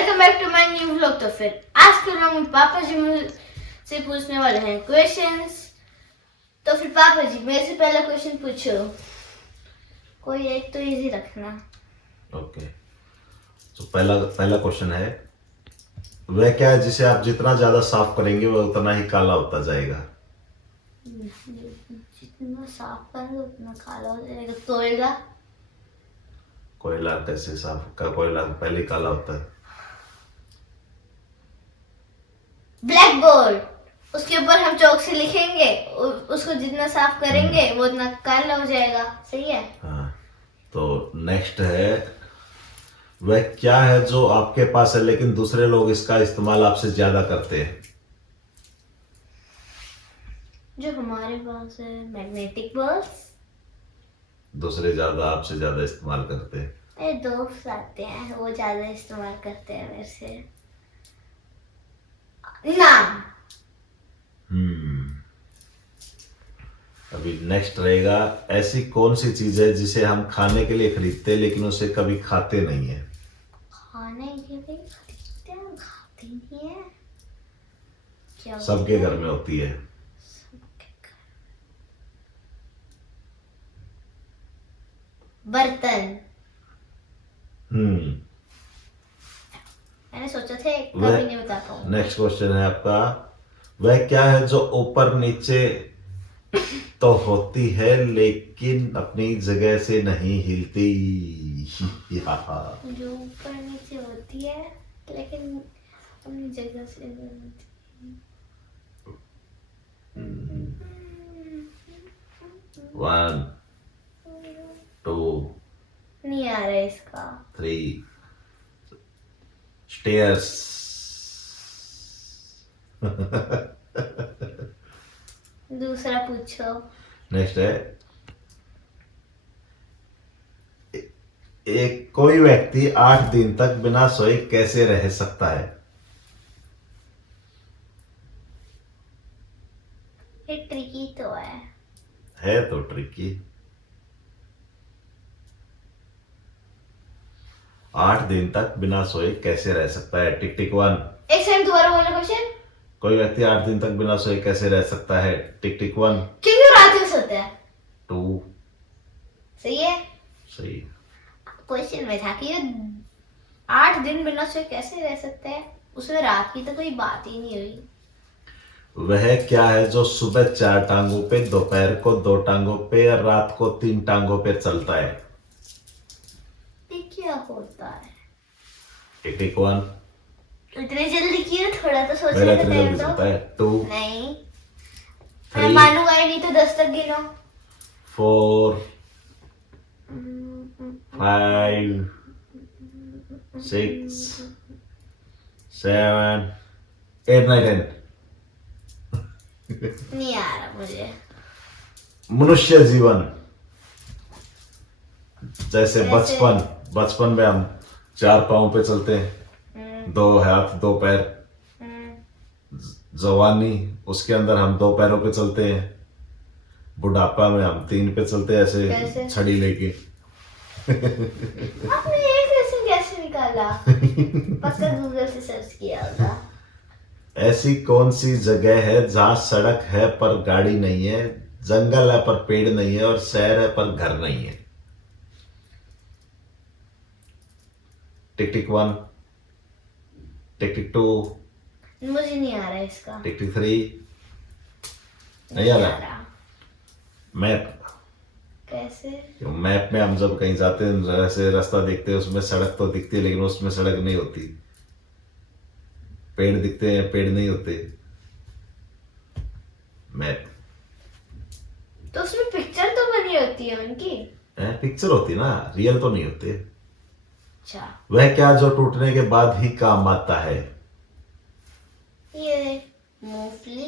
Welcome back to my new vlog. तो फिर आज के व्लॉग में पापा जी मुझसे पूछने वाले हैं क्वेश्चंस। तो फिर पापा जी मेरे से पहला क्वेश्चन पूछो, कोई एक तो इजी रखना। ओके, तो पहला क्वेश्चन है, वह क्या है जिसे आप जितना ज्यादा साफ करेंगे वह उतना ही काला होता जाएगा? जितना साफ करोगे उतना काला हो जाएगा। कोयला। कोयला कैसे साफ का? कोयला पहले ही काला होता है। ब्लैक बोर्ड, उसके ऊपर हम चौक से लिखेंगे, उसको जितना साफ करेंगे वो उतना काला हो जाएगा। सही है। हाँ, तो नेक्स्ट है, वह क्या है जो आपके पास है लेकिन दूसरे लोग इसका इस्तेमाल आपसे ज्यादा करते हैं? जो हमारे पास है मैग्नेटिक बॉल्स। दूसरे ज्यादा आपसे ज्यादा इस्तेमाल करते हैं। मेरे दोस्त आते हैं, वो ज्यादा इस्तेमाल करते हैं मेरे से। नाम। अभी नेक्स्ट रहेगा, ऐसी कौन सी चीज है जिसे हम खाने के लिए खरीदते हैं लेकिन उसे कभी खाते नहीं है? खाने के लिए खरीदते हैं, खाते नहीं है। क्या सबके घर में होती है। सबके घर। बर्तन। मैंने सोचा थे कभी नहीं बता पाऊंगा। नेक्स्ट क्वेश्चन है आपका, वह क्या है जो ऊपर नीचे तो होती है लेकिन अपनी जगह से नहीं हिलती? जो ऊपर नीचे होती है लेकिन अपनी जगह से नहीं हिलती। 1 2 नहीं आ रहा है इसका। 3 स्टेयर्स। दूसरा पूछो। नेक्स्ट है, एक कोई व्यक्ति 8 दिन तक बिना सोए कैसे रह सकता है? ये ट्रिकी तो है। है तो ट्रिकी। 8 दिन तक बिना सोए कैसे रह सकता है? टिक टिक 1। एक सेकंड, दोबारा बोलो क्वेश्चन। कोई व्यक्ति 8 दिन तक बिना सोए कैसे रह सकता है? टिक टिक 1। क्योंकि वो रात में सोता है। 2। सही है। सही। क्वेश्चन में था कि 8 दिन बिना सोए कैसे रह सकते हैं, उसमें रात की तो कोई बात ही नहीं हुई। वह क्या है जो सुबह 4 टांगों पे, दोपहर को 2 टांगों पे और रात को 3 टांगों पे चलता है? ये क्या होता है? टिक टिक 1। इतने जल्दी किया, थोड़ा तो सोचने मेरा का इतना टाइम जल्दी दो। चलता है। 2 नहीं, मैं 3 मानूंगा ही नहीं, तो 10 तक गिनो। 4 5 6 7 8 9 10। नहीं आ रहा मुझे। मनुष्य जीवन, जैसे बचपन में हम 4 पाँव पे चलते हैं, 2 हाथ 2 पैर। जवानी, उसके अंदर हम 2 पैरों पे चलते हैं। बुढ़ापा में हम 3 पे चलते हैं, ऐसे छड़ी लेके। आपने ये क्वेश्चन कैसे निकाला? पक्का गूगल से सर्च किया होगा। ऐसी कौन सी जगह है जहां सड़क है पर गाड़ी नहीं है, जंगल है पर पेड़ नहीं है और शहर है पर घर नहीं है? टिक टिक 1। Tick tick 2। मुझे नहीं आ रहा है इसका। टिक टिक 3। नहीं आ रहा। मैप। कैसे? मैप में हम जब कहीं जाते हैं, ऐसे रास्ता देखते हैं, उसमें सड़क तो दिखती है लेकिन उसमें सड़क नहीं होती। पेड़ दिखते हैं, पेड़ नहीं होते। मैप। तो उसमें पिक्चर तो बनी होती है उनकी। पिक्चर होती ना, रियल तो नहीं होते। अच्छा, वह क्या जो टूटने के बाद ही काम आता है? ये मूंगफली।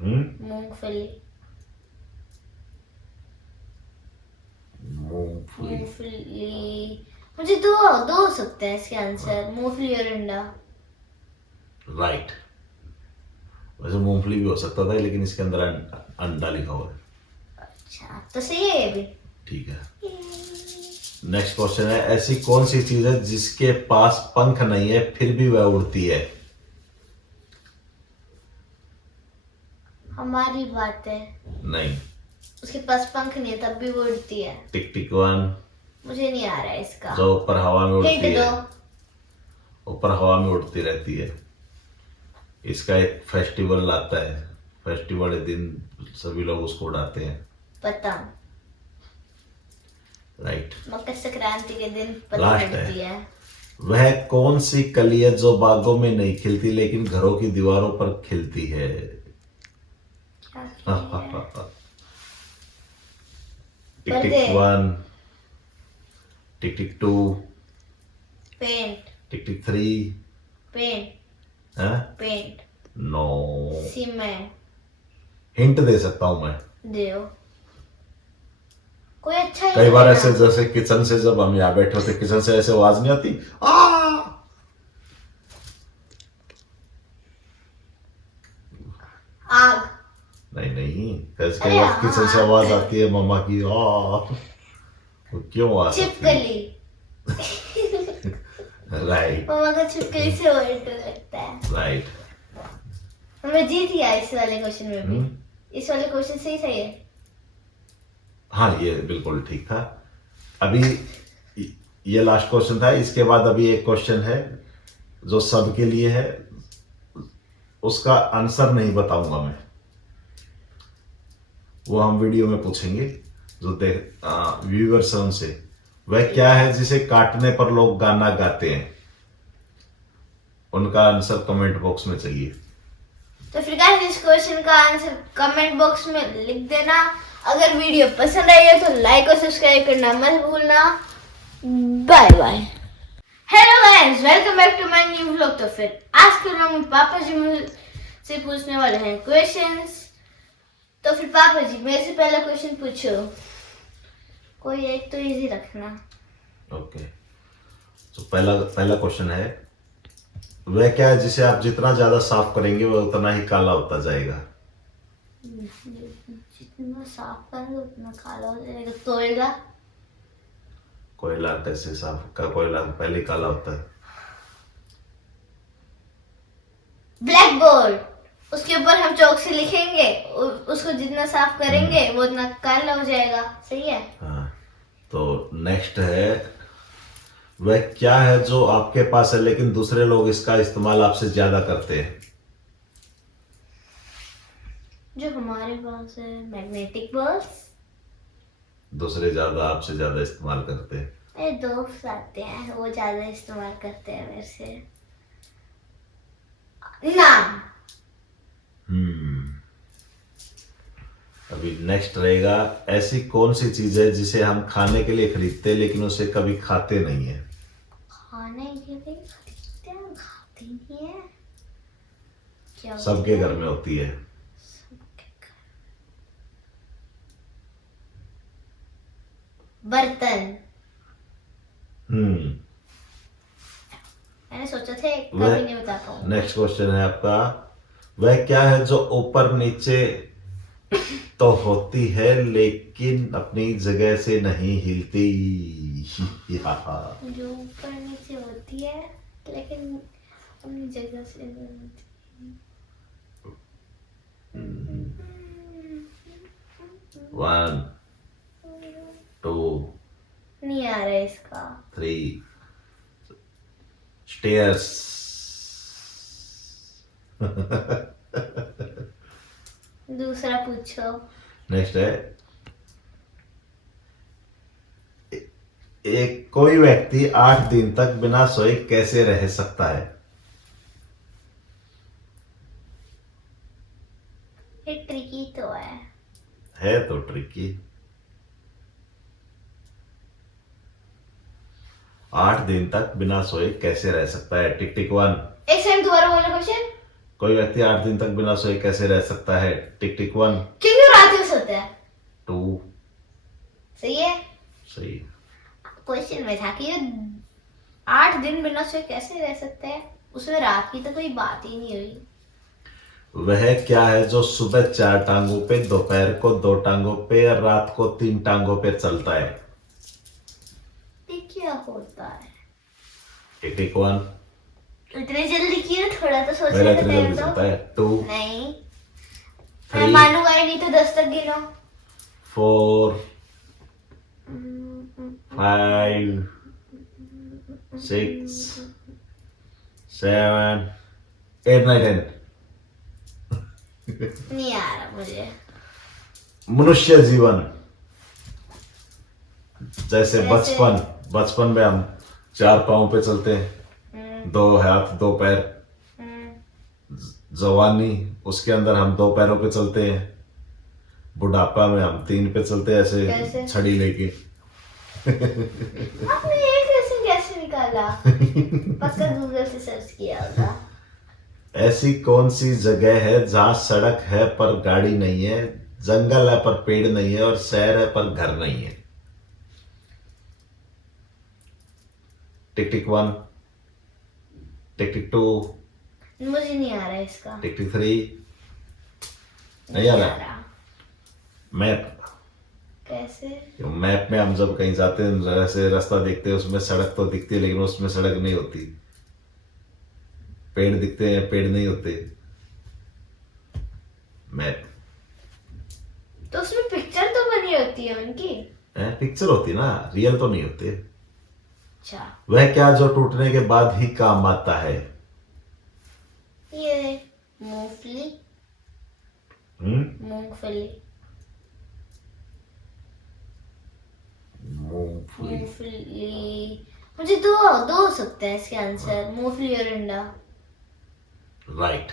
मूंगफली। मूंगफली। मुझे दो हो सकते हैं इसके आंसर, मूंगफली और अंडा। राइट। वैसे मूंगफली भी हो सकता था लेकिन इसके अंदर अंडा लिखा हुआ है। अच्छा, तो सही है ये भी। ठीक है। नेक्स्ट क्वेश्चन है, ऐसी कौन सी चीज है जिसके पास पंख नहीं है फिर भी वह उड़ती है? हमारी बात है, नहीं। उसके पास पंख नहीं है तब भी वो उड़ती है। टिक टिक वन। मुझे नहीं आ रहा है इसका। जो ऊपर हवा में उड़ती हिंट है, दो। ऊपर हवा में उड़ती रहती है। इसका एक फेस्टिवल आता है, फेस्टिवल के दिन सभी लोग उसको उड़ाते हैं। पतंग। राइट। मकर संक्रांति के दिन पतंग लास्ट है। उड़ती है। वह कौन सी कली है जो बागों में नहीं खिलती लेकिन घरों की दीवारों पर खिलती है? क्या की है? टिक पर्दे। टिक वन, टिक tick two, paint. Tick tick three. Paint. हाँ? पेंट। नो। सीमेंट। हिंट दे सकता हूं मैं। देव। कोई अच्छा ही कई बार नहीं ऐसे ना। जैसे किचन से जब हम यहाँ बैठे होते किचन से ऐसे आवाज नहीं आती आ। आग। नहीं नहीं, कैसे अरे कई बार हाँ। किचन से आवाज आती है मम्मा की आ। वो क्यों आ सकती है? छिपकली। राइट मम्मा का छिपकली से वर्ड लगता है। राइट। मैं जीत गया इस वाले क्वेश्चन में भी। हम्म। इस वाले क्वेश्चन से ही सही है। हाँ ये बिल्कुल ठीक था। अभी ये लास्ट क्वेश्चन था, इसके बाद अभी एक क्वेश्चन है जो सबके लिए है, उसका आंसर नहीं बताऊंगा मैं, वो हम वीडियो में पूछेंगे जो व्यूअर्स हैं उनसे। वह क्या है जिसे काटने पर लोग गाना गाते हैं? उनका आंसर कमेंट बॉक्स में चाहिए। तो फिर गाइस इस क्वेश्चन का आंसर कमेंट बॉक्स में लिख देना। अगर वीडियो पसंद आई है तो लाइक और सब्सक्राइब करना मत भूलना। Bye bye. Hello guys, welcome back to my new vlog. तो फिर आज के व्लॉग में पापा जी मुझसे पूछने वाले हैं क्वेश्चंस। तो फिर पापा जी मेरे से पहला क्वेश्चन पूछो। कोई एक तो इजी रखना। ओके। तो पहला क्वेश्चन है, वह क्या है जिसे आप जितना ज्यादा साफ करेंगे वह उतना ही काला होता जाएगा? जितना साफ करोगे उतना काला हो जाएगा। कोयला। कोयला कैसे साफ का? कोयला पहले काला होता है। ब्लैक बोर्ड, उसके ऊपर हम चौक से लिखेंगे, उसको जितना साफ करेंगे वो उतना काला हो जाएगा। सही है। हाँ। तो नेक्स्ट है, वह क्या है जो आपके पास है लेकिन दूसरे लोग इसका इस्तेमाल आपसे ज्यादा करते हैं? जो हमारे पास है मैग्नेटिक बॉल्स। दूसरे ज्यादा आपसे ज्यादा इस्तेमाल करते हैं। मेरे दोस्त आते हैं वो ज्यादा इस्तेमाल करते हैं मेरे से। नाम। अभी नेक्स्ट रहेगा, ऐसी कौन सी चीज है जिसे हम खाने के लिए खरीदते हैं लेकिन उसे कभी खाते नहीं है? खाने के लिए खरीदते हैं खाते नहीं है। क्या सबके घर में होती है। सबके घर। बर्तन। मैंने सोचा था कभी नहीं बता पाऊंगा। नेक्स्ट क्वेश्चन है आपका, वह क्या है जो ऊपर नीचे तो होती है लेकिन अपनी जगह से नहीं हिलती? जो ऊपर नीचे होती है लेकिन अपनी जगह से नहीं हिलती। 1 2 नहीं आ रहा है इसका। 3 स्टेयर्स। दूसरा पूछो। नेक्स्ट है, एक कोई व्यक्ति 8 दिन तक बिना सोए कैसे रह सकता है? ये ट्रिकी तो है। है तो ट्रिकी। 8 दिन तक बिना सोए कैसे रह सकता है? टिक टिक 1। एक सेकंड दोबारा बोलो क्वेश्चन। कोई व्यक्ति 8 दिन तक बिना सोए कैसे रह सकता है? टिक टिक 1 क्योंकि वो रात में सोता है। 2 सही है। सही। क्वेश्चन में था कि 8 दिन बिना सोए कैसे रह सकते हैं, उसमें रात की तो कोई बात ही नहीं हुई। वह क्या है जो सुबह 4 टांगों पे, दोपहर को 2 टांगों पे और रात को 3 टांगों पे चलता है? क्या होता है? टिक टिक 1। इतनी जल्दी किए, थोड़ा तो सोचने मेरा का इतना टाइम जल्दी दो। चलता है। 2, नहीं, मैं 3, मानूंगा ही नहीं, तो 10 तक गिनो। 4, 5, 6, 7, 8, 9, 10। नहीं आ रहा मुझे। मनुष्य जीवन जैसे कैसे? बचपन में हम 4 पाँव पे चलते हैं, 2 हाथ 2 पैर। जवानी, उसके अंदर हम 2 पैरों पे चलते हैं। बुढ़ापा में हम 3 पे चलते हैं, कैसे? ऐसे छड़ी लेके। आपने ये क्वेश्चन कैसे निकाला? पक्का गूगल से सर्च किया होगा। ऐसी कौन सी जगह है जहां सड़क है पर गाड़ी नहीं है, जंगल है पर पेड़ नहीं है, और शहर है पर घर नहीं है? टिक टिक 1, टिक टिक 2, मुझे नहीं आ रहा है इसका। टिक टिक 3। नहीं आ रहा? मैप। कैसे? मैप में हम जब कहीं जाते हैं, ऐसे रास्ता देखते हैं, उसमें सड़क तो दिखती है लेकिन उसमें सड़क नहीं होती। पेड़ दिखते हैं, पेड़ नहीं होते। मैप। तो उसमें पिक्चर तो बनी होती है उनकी। पिक्चर होती ना, रियल तो नहीं होते। अच्छा, वह क्या जो टूटने के बाद ही काम आता है? ये मूंगफली। मूंगफली। मूंगफली। मूंगफली। मुझे दो दो हो सकते हैं इसके आंसर, मूंगफली और अंडा। राइट।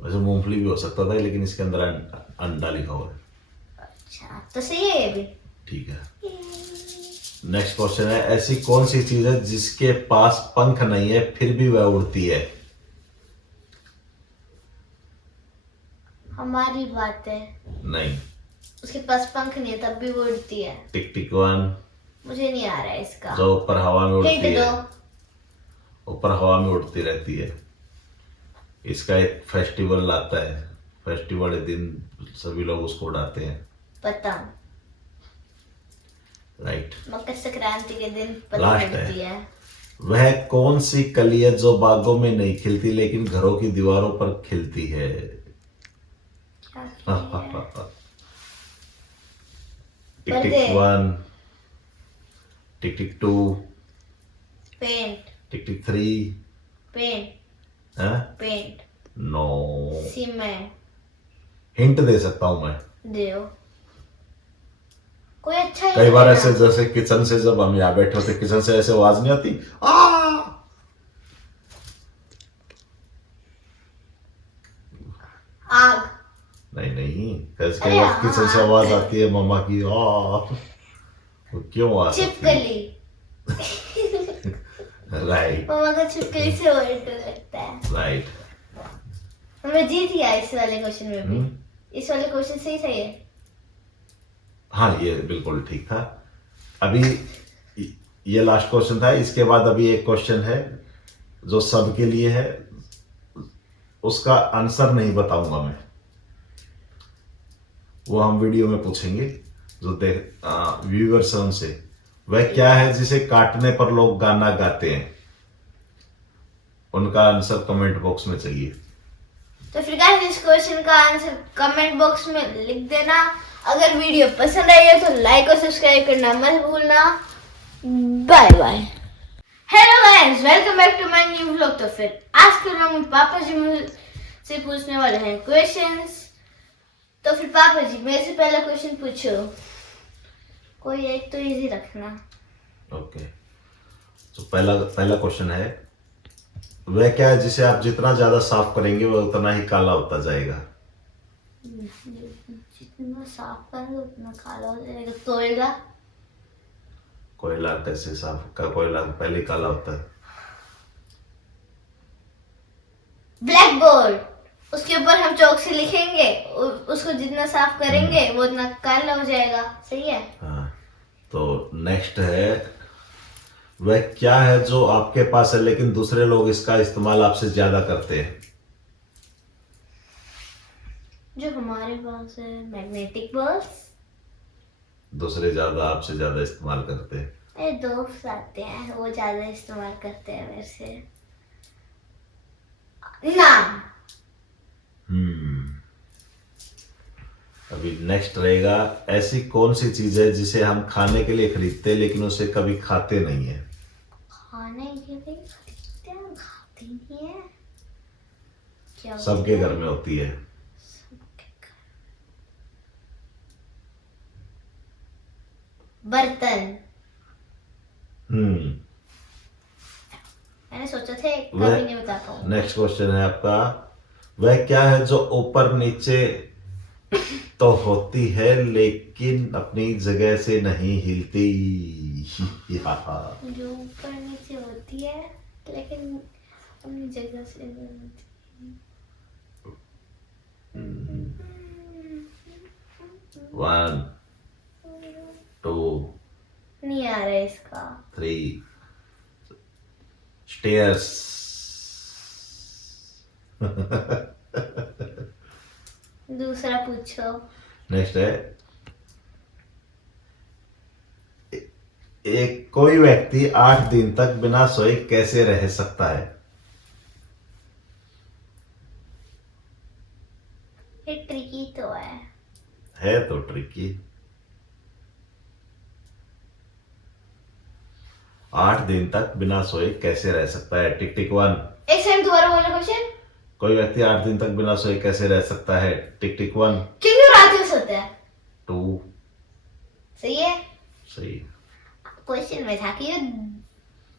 वैसे मूंगफली भी हो सकता था लेकिन इसके अंदर अंडा लिखा हुआ है। अच्छा, तो सही है ये भी। ठीक है। नेक्स्ट क्वेश्चन है, ऐसी कौन सी चीज है जिसके पास पंख नहीं है फिर भी वह उड़ती है? हमारी बात है। नहीं। उसके पास पंख नहीं है तब भी वो उड़ती है। टिक टिक 1। मुझे नहीं आ रहा है इसका। जो ऊपर हवा में उड़ती हिंट है, दो। ऊपर हवा में उड़ती रहती है। इसका एक फेस्टिवल आता है, फेस्टिवल के दिन सभी लोग उसको उड़ाते हैं। पतंग। राइट। मकर संक्रांति के दिन पतंग लास्ट है। उड़ती है। वह कौन सी कली है जो बागों में नहीं खिलती लेकिन घरों की दीवारों पर खिलती है? क्या कली है? टिक पर्दे। Tick 1, tick tick 2, paint. Tick tick 3। Paint. Paint. No. Cement. Hint दे सकता हूं मैं। देओ। कोई अच्छा कई बार है ऐसे, ना? जैसे किचन से जब हम यहाँ बैठे होते, किचन से ऐसे आवाज नहीं आती आ। आग। नहीं नहीं, कई अरे बार हाँ। किचन से आवाज आती है मम्मा की, आ। वो क्यों आ सकती है? छिपकली। राइट। मम्मा का छिपकली से वर्ड लगता है। राइट। मैं जीत गया इस वाले क्वेश्चन में भी। इस वाले क्वेश्चन से ही सही है। हाँ, ये बिल्कुल ठीक था। अभी ये लास्ट क्वेश्चन था, इसके बाद अभी एक क्वेश्चन है जो सबके लिए है, उसका आंसर नहीं बताऊंगा मैं, वो हम वीडियो में पूछेंगे जो व्यूअर्स हैं उनसे। वह क्या है जिसे काटने पर लोग गाना गाते हैं? उनका आंसर कमेंट बॉक्स में चाहिए। तो फिर गाइस इस क्वेश्चन का आंसर कमेंट बॉक्स में लिख देना। अगर वीडियो पसंद आई है तो लाइक और सब्सक्राइब करना मत भूलना। Bye bye. Hello guys, welcome back to my new vlog. तो फिर आज के व्लॉग में पापा जी मुझसे पूछने वाले हैं क्वेश्चंस। तो फिर पापा जी मेरे से पहला क्वेश्चन पूछो। कोई एक तो इजी रखना। ओके। तो पहला क्वेश्चन है, वह क्या है जिसे आप जितना ज्यादा साफ करेंगे वह उतना ही काला होता जाएगा? जितना साफ करेंगे उतना काला हो जाएगा। कोयला। कोयला कैसे साफ का? कोयला पहले काला होता है। ब्लैक बोर्ड, उसके ऊपर हम चौक से लिखेंगे, उसको जितना साफ करेंगे वो उतना काला हो जाएगा। सही है। हाँ। तो नेक्स्ट है, वह क्या है जो आपके पास है लेकिन दूसरे लोग इसका इस्तेमाल आपसे ज्यादा करते हैं? जो हमारे पास है मैग्नेटिक बॉल्स। दूसरे ज्यादा आपसे ज्यादा इस्तेमाल करते हैं। मेरे दोस्त आते हैं, वो ज्यादा इस्तेमाल करते हैं मेरे से। नाम। अभी नेक्स्ट रहेगा, ऐसी कौन सी चीज है जिसे हम खाने के लिए खरीदते हैं लेकिन उसे कभी खाते नहीं है? खाने के लिए खरीदते हैं, खाते नहीं है। क्या सबके घर में होती है। बर्तन। हम्म मैंने सोचा थे कभी वह नहीं बता पाऊंगा। नेक्स्ट क्वेश्चन है आपका, वह क्या है जो ऊपर नीचे तो होती है लेकिन अपनी जगह से नहीं हिलती? जो ऊपर नीचे होती है लेकिन अपनी जगह से नहीं हिलती। 1 2 नहीं आ रहा है इसका। 3 स्टेयर्स। दूसरा पूछो। नेक्स्ट है, एक कोई व्यक्ति 8 दिन तक बिना सोए कैसे रह सकता है? ये ट्रिकी तो है। है तो ट्रिकी। 8 दिन तक बिना सोए कैसे रह सकता है? टिक टिक 1। एक सेकंड, दोबारा बोलो क्वेश्चन। कोई व्यक्ति 8 दिन तक बिना सोए कैसे रह सकता है? टिक टिक 1 क्योंकि वो रात में सोता है। 2 सही है। सही। क्वेश्चन में था कि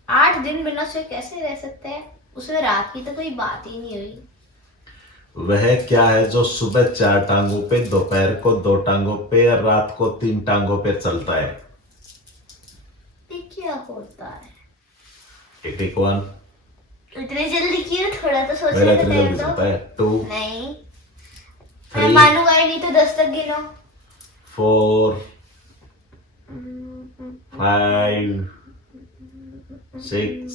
8 दिन बिना सोए कैसे रह सकते हैं, उसमें रात की तो कोई बात ही नहीं हुई। वह क्या है जो सुबह 4 टांगों पे, दोपहर को 2 टांगों पे और रात को 3 टांगों पे चलता है? ये क्या होता है? टिक टिक 1। इतने जल्दी क्यों, थोड़ा तो सोचने मेरा का इतना टाइम जल्दी दो। चलता है। 2 नहीं, मैं 3 मानूंगा ही नहीं, तो 10 तक गिनो। 4 5 6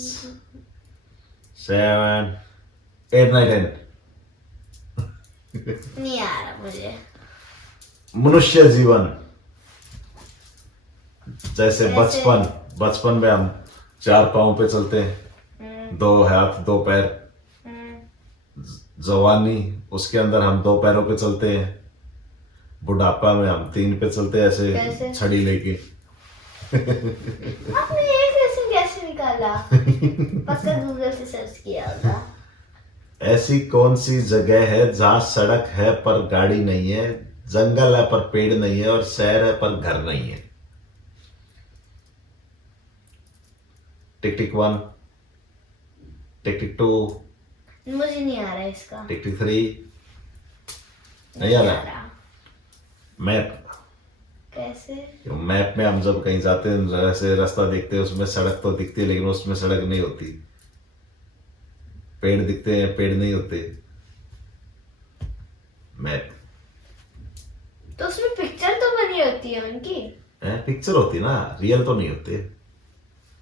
7 8 9 10। नहीं आ रहा मुझे। मनुष्य जीवन, जैसे जैसे? बचपन में हम 4 पाँव पे चलते हैं, 2 हाथ 2 पैर। जवानी, उसके अंदर हम 2 पैरों पे चलते हैं। बुढ़ापा में हम 3 पे चलते हैं, कैसे? ऐसे छड़ी लेके। आपने ये क्वेश्चन कैसे निकाला? पक्का गूगल से सर्च किया होगा। ऐसी कौन सी जगह है जहाँ सड़क है पर गाड़ी नहीं है, जंगल है पर पेड़ नहीं है और शहर है पर घर नहीं है? टिक टिक 1 टिक टिक 2 मुझे नहीं आ रहा है इसका। टिक टिक 3 नहीं आ रहा। मैप। कैसे? मैप में हम जब कहीं जाते हैं, ऐसे रास्ता देखते हैं, उसमें सड़क तो दिखती है लेकिन उसमें सड़क नहीं होती। पेड़ दिखते हैं, पेड़ नहीं होते। मैप। तो उसमें पिक्चर तो बनी होती है उनकी। पिक्चर होती ना, रियल तो नहीं होते।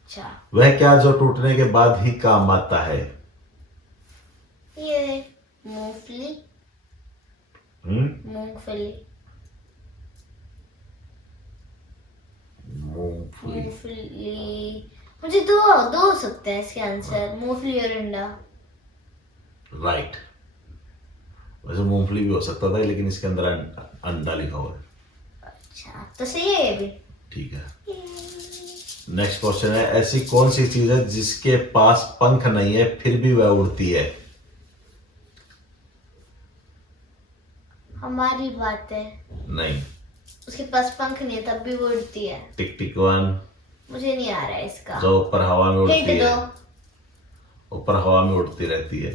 अच्छा, वह क्या जो टूटने के बाद ही काम आता है? ये मूंगफली। मूंगफली। मूंगफली। मुझे दो हो सकते हैं इसके आंसर, मूंगफली और अंडा। राइट। वैसे मूंगफली भी हो सकता था लेकिन इसके अंदर अंडा लिखा हुआ है। अच्छा, तो सही है ये भी। ठीक है। नेक्स्ट क्वेश्चन है, ऐसी कौन सी चीज है जिसके पास पंख नहीं है फिर भी वह उड़ती है? हमारी बात है। नहीं। उसके पास पंख नहीं है तब भी वो उड़ती है। टिक टिक 1। मुझे नहीं आ रहा है इसका। जो ऊपर हवा में उड़ती हिंट है, दो। ऊपर हवा में उड़ती रहती है।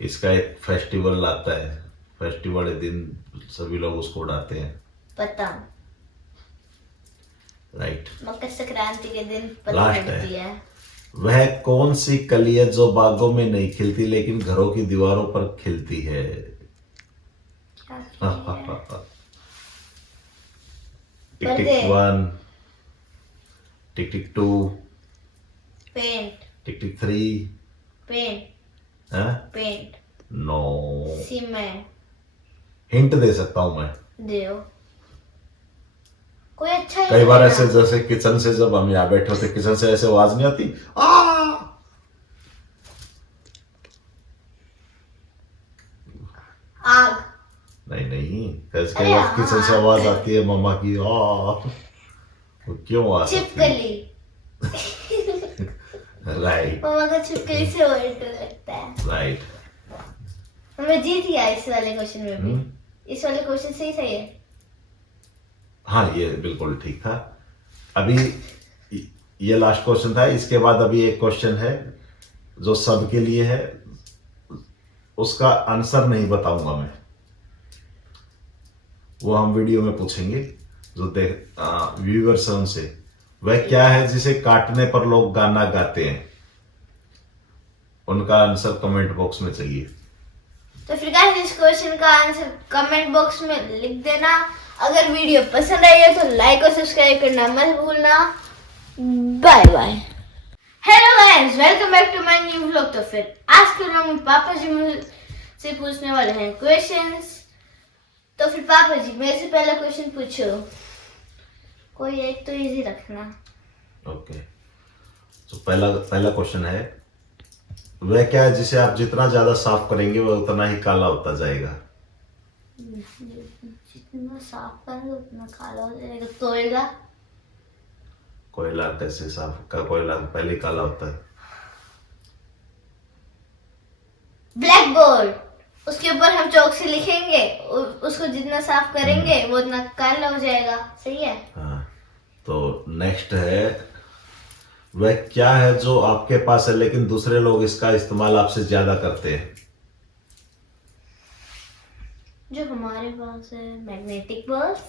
इसका एक फेस्टिवल आता है, फेस्टिवल के दिन सभी लोग उसको उड़ाते हैं। पतंग। राइट। मकर संक्रांति के दिन Last पतंग उड़ती है। वह कौन सी कली है जो बागों में नहीं खिलती लेकिन घरों की दीवारों पर खिलती है? क्या कली है? टिक टिक पर्दे। 1 tick tick 2 paint. Tick tick 3। Paint. Paint. No. Cement. Hint दे सकता हूं मैं। देओ। कोई अच्छा कई बार देना। ऐसे जैसे किचन से जब हम यहाँ बैठे होते किचन से ऐसे आवाज नहीं आती आ आग। नहीं नहीं कैसे कई अरे बार किचन से हाँ। आवाज आती है मम्मा की वो क्यों आ सकती है छिपकली। राइट मम्मा को छिपकली से वर्ड लगता है। राइट मैं जीत गया इस वाले क्वेश्चन में भी। इस वाले क्वेश्चन से ही सही है। हाँ ये बिल्कुल ठीक था। अभी ये लास्ट क्वेश्चन था, इसके बाद अभी एक क्वेश्चन है जो सबके लिए है, उसका आंसर नहीं बताऊंगा मैं, वो हम वीडियो में पूछेंगे जो व्यूअर्स हैं उनसे। वह क्या है जिसे काटने पर लोग गाना गाते हैं? उनका आंसर कमेंट बॉक्स में चाहिए। तो फिर गाइस इस क्वेश्चन का आंसर कमेंट बॉक्स में लिख देना। अगर वीडियो पसंद आई है तो लाइक और सब्सक्राइब करना मत भूलना। Bye bye. Hello guys, welcome back to my new vlog. तो फिर आज के व्लॉग में पापा जी मुझसे पूछने वाले हैं क्वेश्चंस। तो फिर पापा जी मेरे से पहला क्वेश्चन पूछो। कोई एक तो इजी रखना। ओके तो पहला क्वेश्चन है, वह क्या है जिसे आप जितना ज्यादा साफ करेंगे वह उतना ही काला होता जाएगा? जितना साफ करेंगे उतना काला हो जाएगा। कोयला। कोयला कैसे साफ का? कोयला पहले काला होता है। ब्लैक बोर्ड, उसके ऊपर हम चौक से लिखेंगे, उसको जितना साफ करेंगे वो उतना काला हो जाएगा। सही है। हाँ तो नेक्स्ट है, वह क्या है जो आपके पास है लेकिन दूसरे लोग इसका इस्तेमाल आपसे ज्यादा करते हैं? जो हमारे पास है मैग्नेटिक बॉल्स।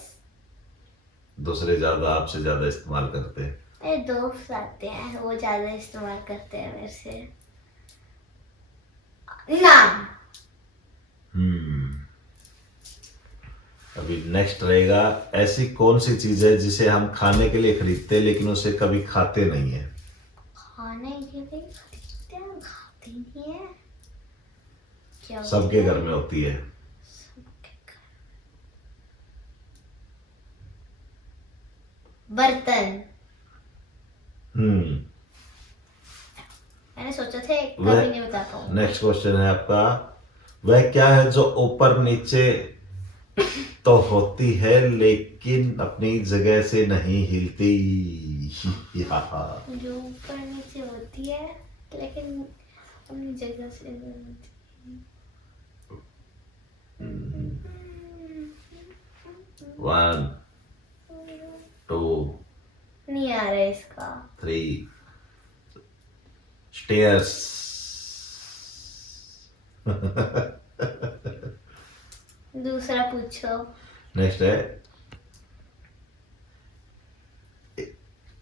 दूसरे ज्यादा आपसे ज्यादा इस्तेमाल करते हैं। मेरे दोस्त आते हैं वो ज्यादा इस्तेमाल करते हैं मेरे से। नाम। अभी नेक्स्ट रहेगा, ऐसी कौन सी चीज है जिसे हम खाने के लिए खरीदते हैं लेकिन उसे कभी खाते नहीं है? खाने के लिए खरीदते हैं खाते नहीं है। क्या सबके घर में होती है। सबके घर। बर्तन। मैंने सोचा था कभी नहीं बता पाऊंगा। नेक्स्ट क्वेश्चन है आपका, वह क्या है जो ऊपर नीचे तो होती है लेकिन अपनी जगह से नहीं हिलती? जो ऊपर नीचे होती है लेकिन अपनी जगह से नहीं हिलती। 1 2 नहीं आ रहा है इसका। 3 स्टेयर्स। दूसरा पूछो। नेक्स्ट है,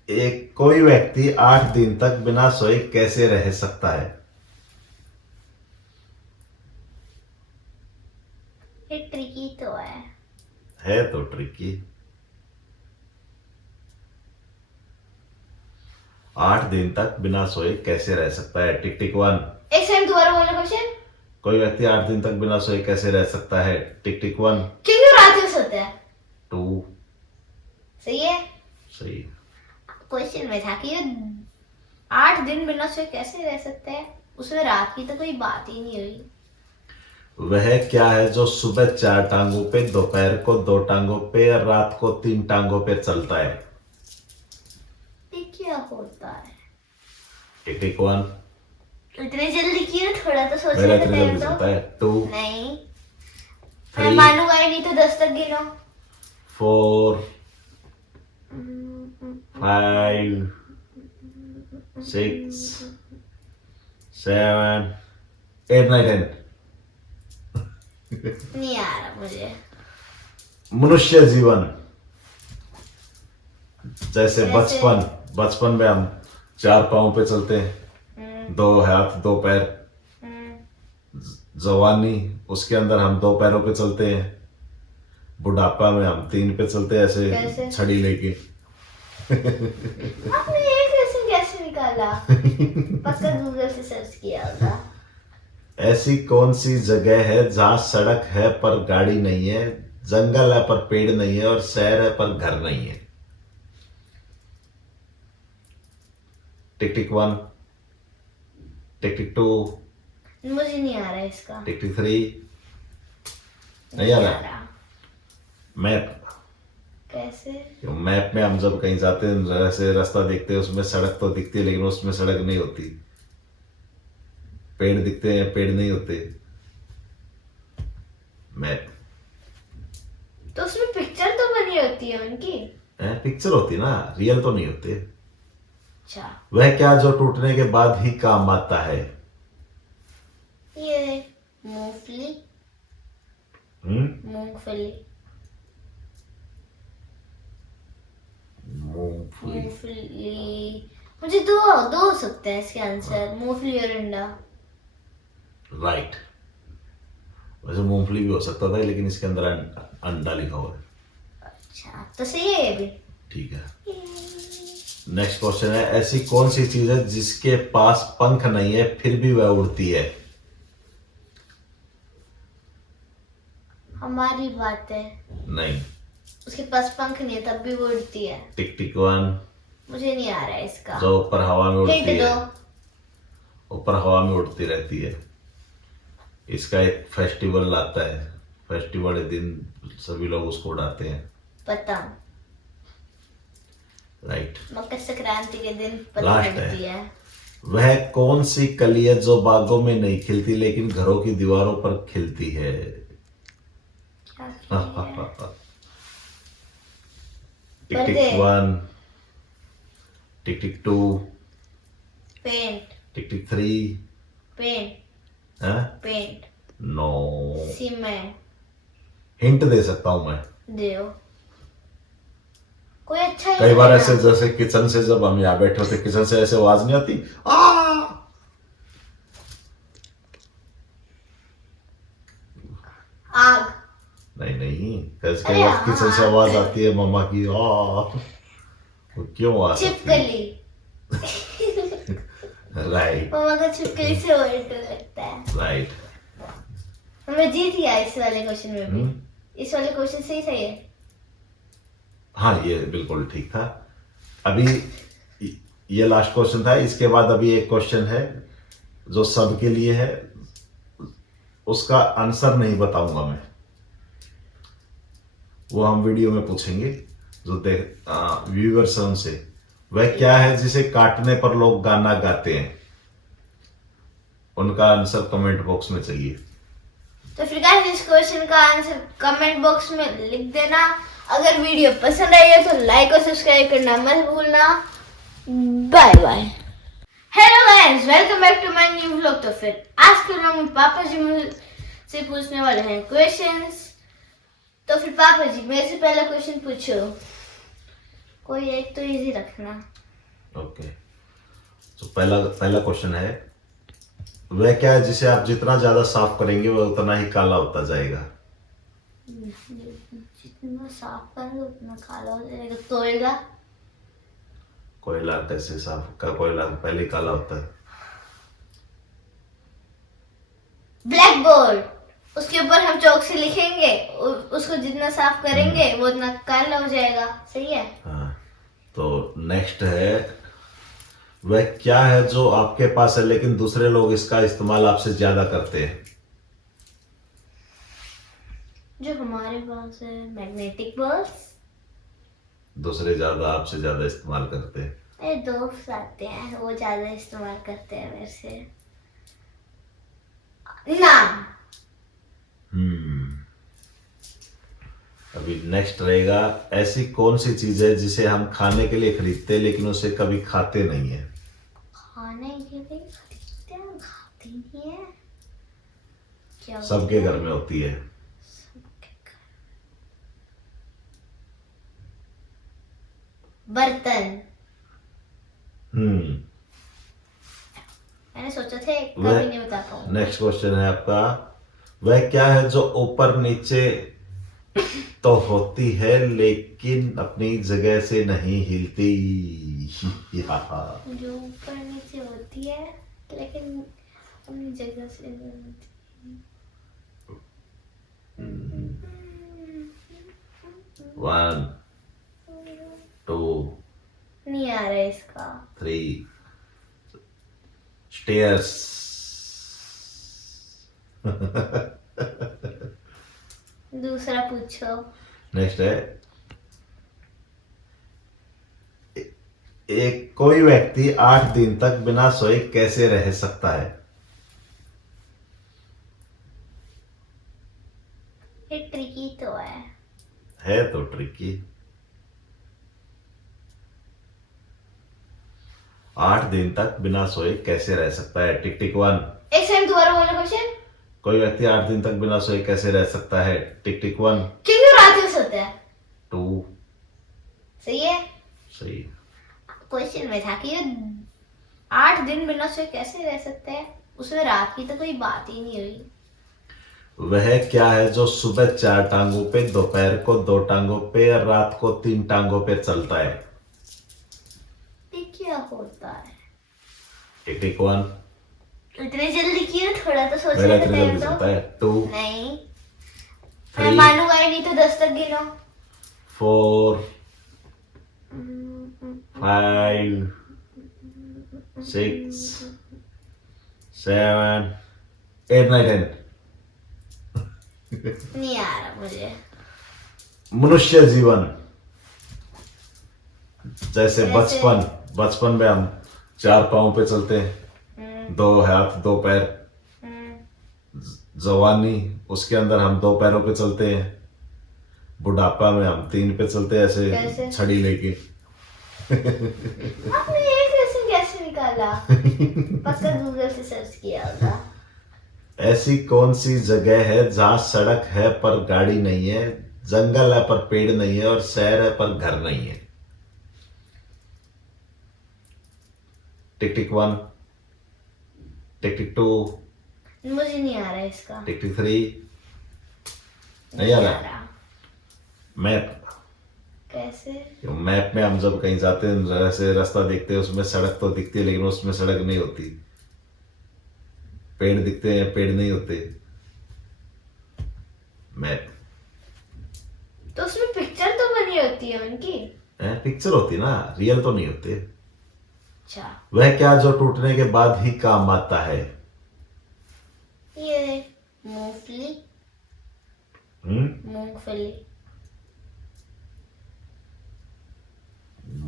एक कोई व्यक्ति 8 दिन तक बिना सोए कैसे रह सकता है? ये ट्रिकी तो है। है तो ट्रिकी। 8 दिन तक बिना सोए कैसे रह सकता है? टिक टिक 1। एक सेकंड दोबारा बोलो क्वेश्चन। कोई व्यक्ति 8 दिन तक बिना सोए कैसे रह सकता है? टिक टिक 1 क्योंकि वो रात में सोता है। 2 सही है। सही। क्वेश्चन में था कि 8 दिन बिना सोए कैसे रह सकते हैं, उसमें रात की तो कोई बात ही नहीं हुई। वह क्या है जो सुबह 4 टांगों पे, दोपहर को 2 टांगों पे और रात को 3 टांगों पे चलता है? ये क्या होता है? टिक टिक 1। इतने जल्दी क्यों? थोड़ा तो सोचने मेरा का इतनी टाइम जल्दी दो। चलता है। 2 नहीं, मैं 3 मानूंगा ही नहीं तो 10 तक गिनो। 4 5 6 7 8 9 10। नहीं आ रहा मुझे। मनुष्य जीवन जैसे जैसे? बचपन में हम 4 पाँव पे चलते हैं, 2 हाथ 2 पैर। जवानी, उसके अंदर हम 2 पैरों पे चलते हैं। बुढ़ापा में हम 3 पे चलते हैं कैसे? ऐसे छड़ी लेके। आपने ये क्वेश्चन कैसे निकाला? पक्का गूगल से सर्च किया होगा। ऐसी कौन सी जगह है जहाँ सड़क है पर गाड़ी नहीं है, जंगल है पर पेड़ नहीं है और शहर है पर घर नहीं है? टिक टिक 1, टिक टिक 2, मुझे नहीं आ रहा है इसका। टिक टिक 3 नहीं आ रहा। मैप, कैसे? मैप में हम जब कहीं जाते हैं ऐसे रास्ता देखते हैं, उसमें सड़क तो दिखती है लेकिन उसमें सड़क नहीं होती, पेड़ दिखते हैं पेड़ नहीं होते। मैप तो उसमें पिक्चर तो बनी होती है उनकी। पिक्चर होती है ना, रियल तो नहीं होते। अच्छा, वह क्या जो टूटने के बाद ही काम आता है? ये मूंगफली। मूंगफली। मूंगफली। मूंगफली। मुझे दो दो हो सकते हैं इसके आंसर, मूंगफली और अंडा। राइट। वैसे मूंगफली भी हो सकता था लेकिन इसके अंदर अंडा लिखा हुआ है। अच्छा, तो सही है ये भी। ठीक है। नेक्स्ट क्वेश्चन है, ऐसी कौन सी चीज है जिसके पास पंख नहीं है फिर भी वह उड़ती है? हमारी बात है। नहीं। उसके पास पंख नहीं है तब भी वो उड़ती है। टिक टिक 1, मुझे नहीं आ रहा है इसका। जो ऊपर हवा में उड़ती हिंट है, दो। ऊपर हवा में उड़ती रहती है। इसका एक फेस्टिवल आता है, फेस्टिवल के दिन सभी लोग उसको उड़ाते हैं। पतंग। राइट। मकर संक्रांति के दिन Last पतंग उड़ती है। वह कौन सी कली है जो बागों में नहीं खिलती लेकिन घरों की दीवारों पर खिलती है? क्या कली है? टिक टिक पर्दे। 1, tick tick 2, paint. Tick tick 3, paint. Paint. No. Cement. Hint दे सकता हूं मैं। देओ। कोई अच्छा कई बार hint ऐसे देना। जैसे किचन से जब हम यहाँ बैठे होते किचन से ऐसे आवाज नहीं आती आ। आग। नहीं नहीं, कैसे अरे कई बार हाँ। किचन से आवाज आती है मम्मा की आ। वो क्यों आ सकती है? छिपकली। राइट मम्मा को छिपकली से और डर लगता है। राइट। मैं जीत गया इस वाले क्वेश्चन में भी। इस वाले क्वेश्चन से ही सही है। हाँ ये बिल्कुल ठीक था। अभी ये लास्ट क्वेश्चन था, इसके बाद अभी एक क्वेश्चन है जो सबके लिए है, उसका आंसर नहीं बताऊंगा मैं, वो हम वीडियो में पूछेंगे जो व्यूअर्स हैं उनसे। वह क्या है जिसे काटने पर लोग गाना गाते हैं? उनका आंसर कमेंट बॉक्स में चाहिए। तो फिर गाइस इस क्वेश्चन का आंसर कमेंट बॉक्स में लिख देना। अगर वीडियो पसंद आई है तो लाइक और सब्सक्राइब करना मत भूलना। Bye bye. Hello guys, welcome back to my new vlog. तो फिर आज के व्लॉग में पापा जी मुझसे पूछने वाले हैं क्वेश्चंस। तो फिर पापा जी मेरे से पहला क्वेश्चन पूछो, कोई एक तो इजी रखना। ओके। तो पहला क्वेश्चन है, वह क्या है जिसे आप जितना ज्यादा साफ करेंगे वह उतना ही काला होता जाएगा? जितना साफ करोगे उतना काला हो जाएगा। कोयला। कोयला कैसे साफ का? कोयला पहले काला होता है। ब्लैक बोर्ड, उसके ऊपर हम चौक से लिखेंगे, उसको जितना साफ करेंगे वो उतना काला हो जाएगा। सही है। हाँ। तो नेक्स्ट है, वह क्या है जो आपके पास है लेकिन दूसरे लोग इसका इस्तेमाल आपसे ज्यादा करते हैं? जो हमारे पास है मैग्नेटिक बॉल्स। दूसरे ज्यादा आपसे ज्यादा इस्तेमाल करते हैं। मेरे दोस्त आते हैं वो ज्यादा इस्तेमाल करते हैं मेरे से। नाम। अभी नेक्स्ट रहेगा, ऐसी कौन सी चीज है जिसे हम खाने के लिए खरीदते हैं लेकिन उसे कभी खाते नहीं है? खाने के लिए खरीदते हैं खाते नहीं है। क्या सबके घर में होती है। बर्तन। मैंने सोचा थे कभी नहीं बता पाऊंगा। नेक्स्ट क्वेश्चन है आपका, वह क्या है जो ऊपर नीचे तो होती है लेकिन अपनी जगह से नहीं हिलती? जो ऊपर नीचे होती है लेकिन अपनी जगह से नहीं हिलती। 1 2 नहीं आ रहा है इसका। 3 स्टेयर्स। दूसरा पूछो। नेक्स्ट है, एक कोई व्यक्ति 8 दिन तक बिना सोए कैसे रह सकता है? ये ट्रिकी तो है। है तो ट्रिकी। 8 दिन तक बिना सोए कैसे रह सकता है? टिक टिक 1। एक सेकंड दोबारा बोलो क्वेश्चन। कोई व्यक्ति 8 दिन तक बिना सोए कैसे रह सकता है? टिक टिक 1। क्योंकि रात में सोता है। 2। सही है। सही। क्वेश्चन में था कि ये 8 दिन बिना सोए कैसे रह सकते हैं, उसमें रात की तो कोई बात ही नहीं हुई। वह क्या है जो सुबह 4 टांगों पे, दोपहर को 2 टांगों पे और रात को 3 टांगों पे चलता है? ये क्या होता है? टिक टिक 1। इतनी जल्दी क्यों? थोड़ा तो सोचने मेरा का इतना टाइम जल्दी दो। चलता है। 2। नहीं, मैं 3। मानूंगा ही नहीं, तो 10 तक गिनो। 4 5 6 7 8 9 10। नहीं आ रहा मुझे। मनुष्य जीवन जैसे जैसे? बचपन में हम 4 पाँव पे चलते हैं, 2 हाथ 2 पैर। जवानी, उसके अंदर हम 2 पैरों पे चलते हैं। बुढ़ापा में हम 3 पे चलते हैं, कैसे? ऐसे छड़ी लेके। आपने ये क्वेश्चन कैसे निकाला? पक्का गूगल से सर्च किया होगा। ऐसी कौन सी जगह है जहां सड़क है पर गाड़ी नहीं है, जंगल है पर पेड़ नहीं है और शहर है पर घर नहीं है? टिक टिक 1। Tick tick 2। मुझे नहीं आ रहा इसका। टिक टिक 3। नहीं आ रहा। मैप। कैसे? मैप में हम जब कहीं जाते हैं, ऐसे रास्ता देखते हैं, उसमें सड़क तो दिखती है लेकिन उसमें सड़क नहीं होती। पेड़ दिखते हैं, पेड़ नहीं होते। मैप। तो उसमें पिक्चर तो बनी होती है उनकी। पिक्चर होती ना, रियल तो नहीं होते। अच्छा, वह क्या जो टूटने के बाद ही काम आता है? ये मूंगफली। मूंगफली।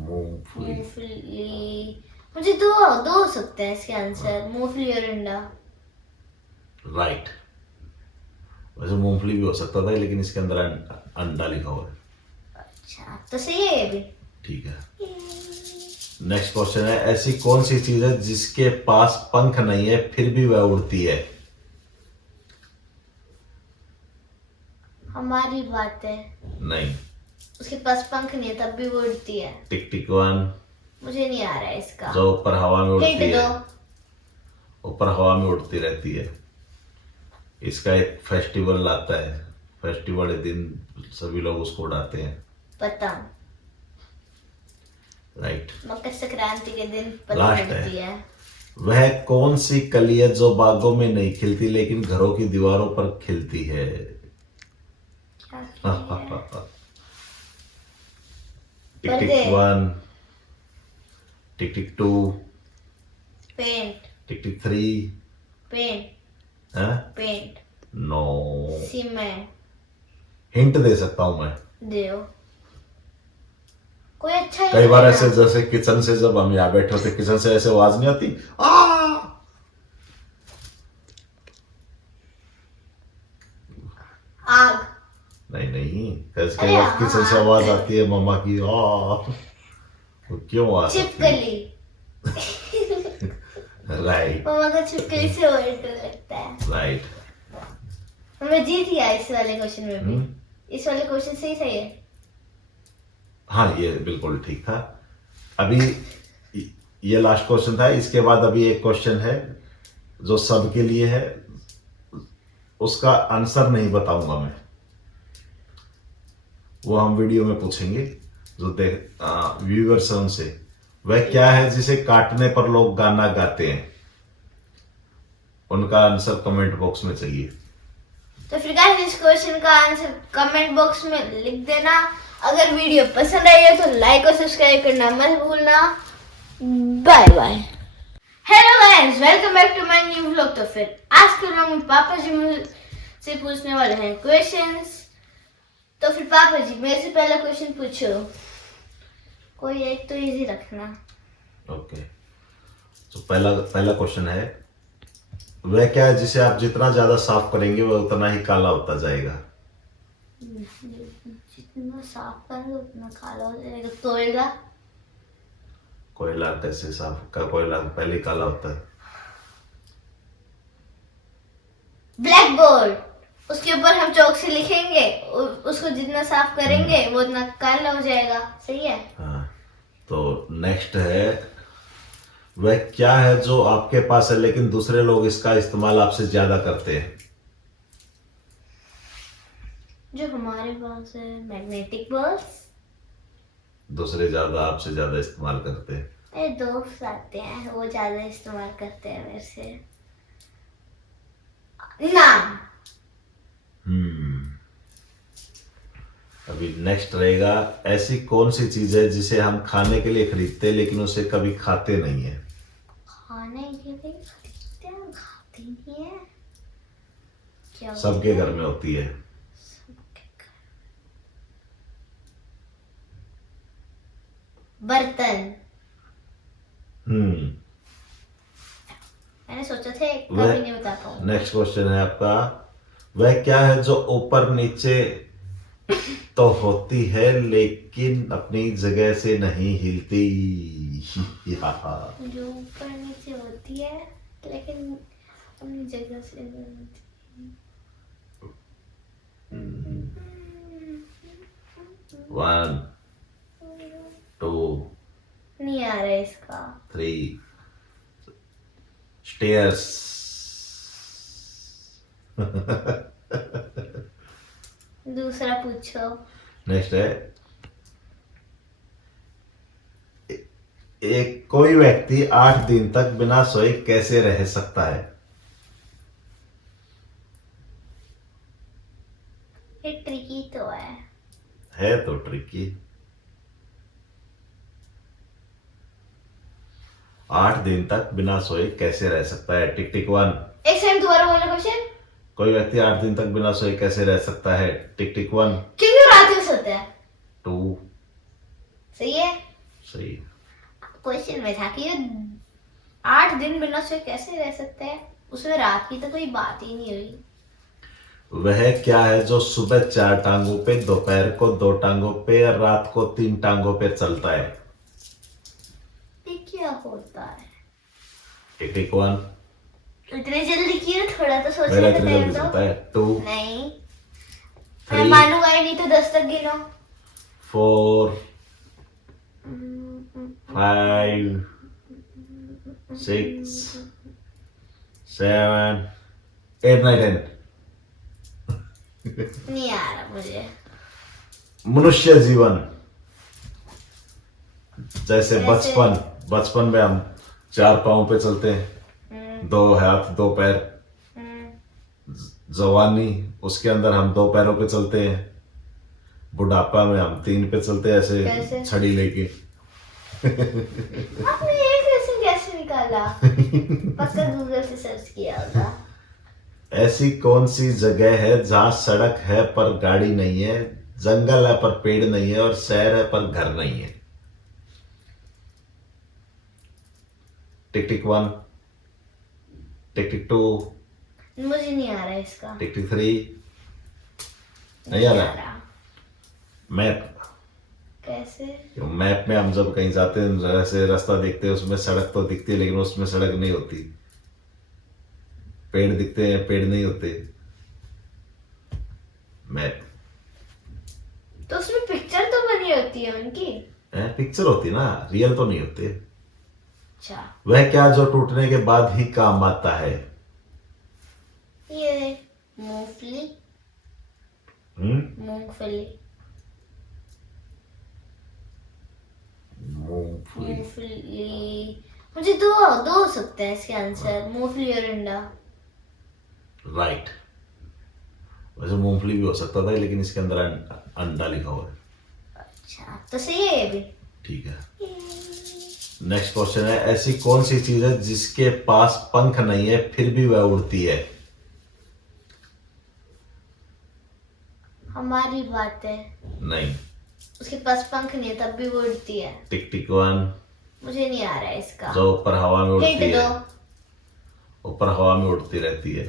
मूंगफली। मुझे दो हो सकते हैं इसके आंसर, मूंगफली और अंडा। राइट। वैसे मूंगफली भी हो सकता था लेकिन इसके अंदर अंडा लिखा हुआ है। अच्छा, तो सही है ये भी। ठीक है। नेक्स्ट क्वेश्चन है, ऐसी कौन सी चीज है जिसके पास पंख नहीं है फिर भी वह उड़ती है? हमारी बात है। नहीं। उसके पास पंख नहीं है तब भी वो उड़ती है। टिक टिक 1। मुझे नहीं आ रहा है इसका। जो ऊपर हवा में उड़ती हिंट है, दो। ऊपर हवा में उड़ती रहती है। इसका एक फेस्टिवल आता है, फेस्टिवल के दिन सभी लोग उसको उड़ाते हैं। पतंग। राइट। मकर संक्रांति के दिन पतंग लास्ट उड़ती है। है। वह कौन सी कली है जो बागों में नहीं खिलती लेकिन घरों की दीवारों पर खिलती है? क्या कली है? टिक टिक पर्दे। 1। Tick tick 2। Paint. Tick tick 3। Paint. हाँ? पेंट। नो। सीमेंट। हिंट दे सकता हूं मैं। देओ। कोई अच्छा कई बार hint ऐसे देना। जैसे किचन से जब हम यहाँ बैठे होते, किचन से ऐसे आवाज नहीं आती आ। आग। नहीं नहीं, कैसे अरे कई बार हाँ। किचन से आवाज आती है मम्मा की आ। वो क्यों आ सकती है? छिपकली। राइट मम्मा को छिपकली से और डर लगता है। राइट। मैं जीत गया इस वाले क्वेश्चन में भी। इस वाले क्वेश्चन से ही सही है। हाँ ये बिल्कुल ठीक था। अभी ये लास्ट क्वेश्चन था, इसके बाद अभी एक क्वेश्चन है जो सबके लिए है, उसका आंसर नहीं बताऊंगा मैं, वो हम वीडियो में पूछेंगे जो व्यूअर्स हैं उनसे। वह क्या है जिसे काटने पर लोग गाना गाते हैं? उनका आंसर कमेंट बॉक्स में चाहिए। तो फिर गाइस इस क्वेश्चन का आंसर कमेंट बॉक्स में लिख देना। अगर वीडियो पसंद आई है तो लाइक और सब्सक्राइब करना मत भूलना। Bye bye. Hello friends, welcome back to my new vlog. तो फिर आज के व्लॉग में पापा जी मुझसे पूछने वाले हैं क्वेश्चंस। तो फिर पापा जी मेरे से पहला क्वेश्चन पूछो, कोई एक तो इजी रखना। ओके, तो पहला क्वेश्चन है, वह क्या है जिसे आप जितना ज्यादा साफ करेंगे वह उतना ही काला होता जाएगा? जितना साफ करोगे उतना काला हो जाएगा। कोयला। कोयला कैसे साफ का? कोयला पहले ही काला होता है। ब्लैक बोर्ड, उसके ऊपर हम चौक से लिखेंगे, उसको जितना साफ करेंगे वो उतना काला हो जाएगा। सही है। हाँ, तो नेक्स्ट है, वह क्या है जो आपके पास है लेकिन दूसरे लोग इसका इस्तेमाल आपसे ज्यादा करते हैं? जो हमारे पास है मैग्नेटिक बॉल्स। दूसरे ज्यादा आपसे ज्यादा इस्तेमाल करते हैं। मेरे दोस्त आते हैं, वो ज्यादा इस्तेमाल करते हैं मेरे से। नाम। अभी नेक्स्ट रहेगा, ऐसी कौन सी चीज है जिसे हम खाने के लिए खरीदते हैं लेकिन उसे कभी खाते नहीं है? खाने के लिए खरीदते हैं, खाते नहीं है। क्या सबके घर में होती है। सबके घर। बर्तन। मैंने सोचा थे कभी नहीं बता पाऊंगा। नेक्स्ट क्वेश्चन है आपका, वह क्या है जो ऊपर नीचे तो होती है लेकिन अपनी जगह से नहीं हिलती? जो ऊपर नीचे होती है लेकिन अपनी जगह से नहीं हिलती। 1 2 नहीं आ रहा है इसका। 3 स्टेयर्स। दूसरा पूछो। नेक्स्ट है, एक कोई व्यक्ति 8 दिन तक बिना सोए कैसे रह सकता है? ये ट्रिकी तो है। है तो ट्रिकी। 8 दिन तक बिना सोए कैसे रह सकता है? टिक टिक 1। एक सेकंड, दोबारा बोलो क्वेश्चन। कोई व्यक्ति 8 दिन तक बिना सोए कैसे रह सकता है? टिक टिक 1। क्योंकि रात में सोता है। 2। सही है। सही। क्वेश्चन में था कि 8 दिन बिना सोए कैसे रह सकते हैं, उसमें रात की तो कोई बात ही नहीं हुई। वह क्या है जो सुबह 4 टांगों पे, दोपहर को 2 टांगों पे और रात को 3 टांगों पे चलता है? ये क्या होता है? टिक टिक 1। इतने जल्दी क्यों? थोड़ा तो सोचने मेरा का इतना टाइम जल्दी दो। चलता है। 2 नहीं, मैं 3 मानूंगा ही नहीं, तो 10 तक गिनो। 4 5 6 7 8 9 10। नहीं आ रहा मुझे। मनुष्य जीवन, जैसे बचपन में हम 4 पाँव पे चलते हैं, 2 हाथ 2 पैर। जवानी, उसके अंदर हम 2 पैरों पे चलते हैं। बुढ़ापा में हम 3 पे चलते हैं, ऐसे कैसे? छड़ी लेके। आपने ये क्वेश्चन कैसे निकाला? पक्का गूगल से सर्च किया होगा। ऐसी कौन सी जगह है जहां सड़क है पर गाड़ी नहीं है, जंगल है पर पेड़ नहीं है और शहर है पर घर नहीं है? टिक टिक 1। Tick tick 2। मुझे नहीं आ रहा इसका। टिक टिक 3। नहीं आ रहा। मैप। कैसे? मैप में हम जब कहीं जाते हैं, जैसे रास्ता देखते हैं, उसमें सड़क तो दिखती है लेकिन उसमें सड़क नहीं होती। पेड़ दिखते हैं, पेड़ नहीं होते। मैप। तो उसमें पिक्चर तो बनी होती है उनकी। पिक्चर होती ना, रियल तो नहीं होते। अच्छा, वह क्या जो टूटने के बाद ही काम आता है? ये मूंगफली। मूंगफली। मूंगफली। मुझे दो हो सकते हैं इसके आंसर, मूंगफली और अंडा। राइट। वैसे मूंगफली भी हो सकता था लेकिन इसके अंदर अंडा लिखा हुआ है। अच्छा, तो सही है ये भी। ठीक है। नेक्स्ट क्वेश्चन है, ऐसी कौन सी चीज है जिसके पास पंख नहीं है फिर भी वह उड़ती है? हमारी बात है। नहीं। उसके पास पंख नहीं है तब भी वो उड़ती है। टिक टिक वन। मुझे नहीं आ रहा है इसका। जो ऊपर हवा में उड़ती हिंट है, दो। ऊपर हवा में उड़ती रहती है।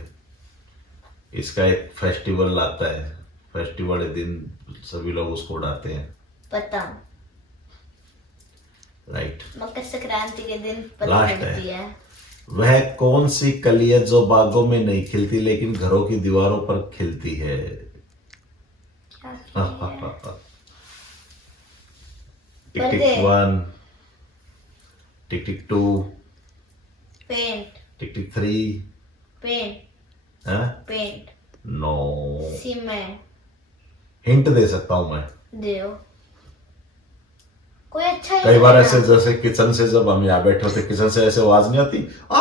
इसका एक फेस्टिवल आता है, फेस्टिवल के दिन सभी लोग उसको उड़ाते हैं। पतंग। राइट। मकर संक्रांति के दिन Last पतंग है। उड़ती है। वह कौन सी कली है जो बागों में नहीं खिलती लेकिन घरों की दीवारों पर खिलती है? क्या कली है? टिक टिक पर्दे। वन, टिक tick two, paint. Tick tick three. Paint. हाँ? पेंट। नो। सीमेंट। हिंट दे सकता हूं मैं। देव। कोई अच्छा कई बार हिंट ऐसे देना। जैसे किचन से जब हम यहाँ बैठे होते किचन से ऐसे आवाज नहीं आती आ।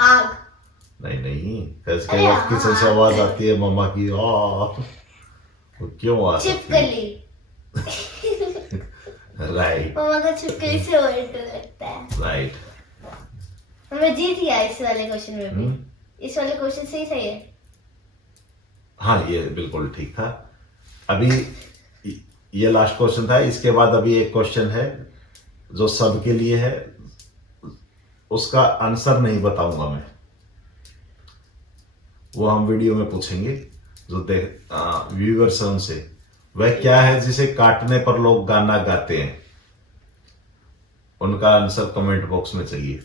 आग। नहीं नहीं, कैसे अरे कई बार हाँ। किचन से आवाज आती है मम्मा की आ। वो क्यों आ सकती है? छिपकली। राइट मम्मा को छिपकली से और डर लगता है। राइट। मैं जीत गया इस वाले क्वेश्चन में भी। इस वाले क्वेश्चन से ही सही है। हाँ ये बिल्कुल ठीक था। अभी ये लास्ट क्वेश्चन था, इसके बाद अभी एक क्वेश्चन है जो सबके लिए है, उसका आंसर नहीं बताऊंगा मैं, वो हम वीडियो में पूछेंगे जो व्यूअर्स हैं उनसे। वह क्या है जिसे काटने पर लोग गाना गाते हैं? उनका आंसर कमेंट बॉक्स में चाहिए।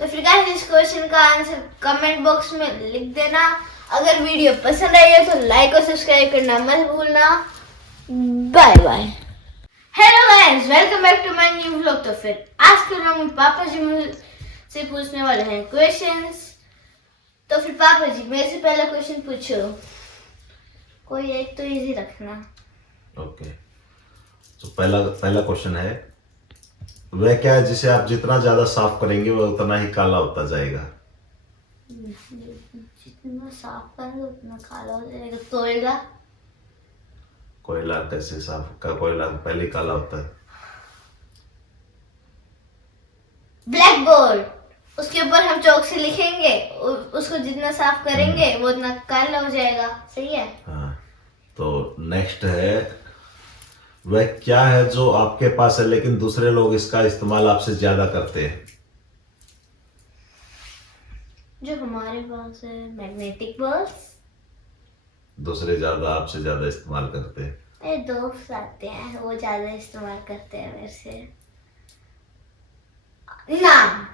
तो फिर गाइस इस क्वेश्चन का आंसर कमेंट बॉक्स में लिख देना। अगर वीडियो पसंद आई है तो लाइक और सब्सक्राइब करना मत भूलना। Bye bye. Hello guys, welcome back to my new vlog. तो फिर आज के व्लॉग में पापा जी मुझसे पूछने वाले हैं क्वेश्चंस। तो फिर पापा जी मेरे से पहला क्वेश्चन पूछो। कोई एक तो इजी रखना। ओके। तो पहला क्वेश्चन है, वह क्या है जिसे आप जितना ज्यादा साफ करेंगे वह उतना ही काला होता जाएगा? जितना साफ करोगे उतना काला हो जाएगा। कोयला। कोयला कैसे साफ का? कोयला पहले काला होता है। ब्लैक बोर्ड, उसके ऊपर हम चौक से लिखेंगे, उसको जितना साफ करेंगे वो उतना काला हो जाएगा। सही है। हाँ। तो नेक्स्ट है, वह क्या है जो आपके पास है लेकिन दूसरे लोग इसका इस्तेमाल आपसे ज्यादा करते हैं? जो हमारे पास है मैग्नेटिक बॉल्स। दूसरे ज्यादा आपसे ज्यादा इस्तेमाल करते हैं। मेरे दोस्त आते हैं वो ज्यादा इस्तेमाल करते हैं मेरे से। नाम।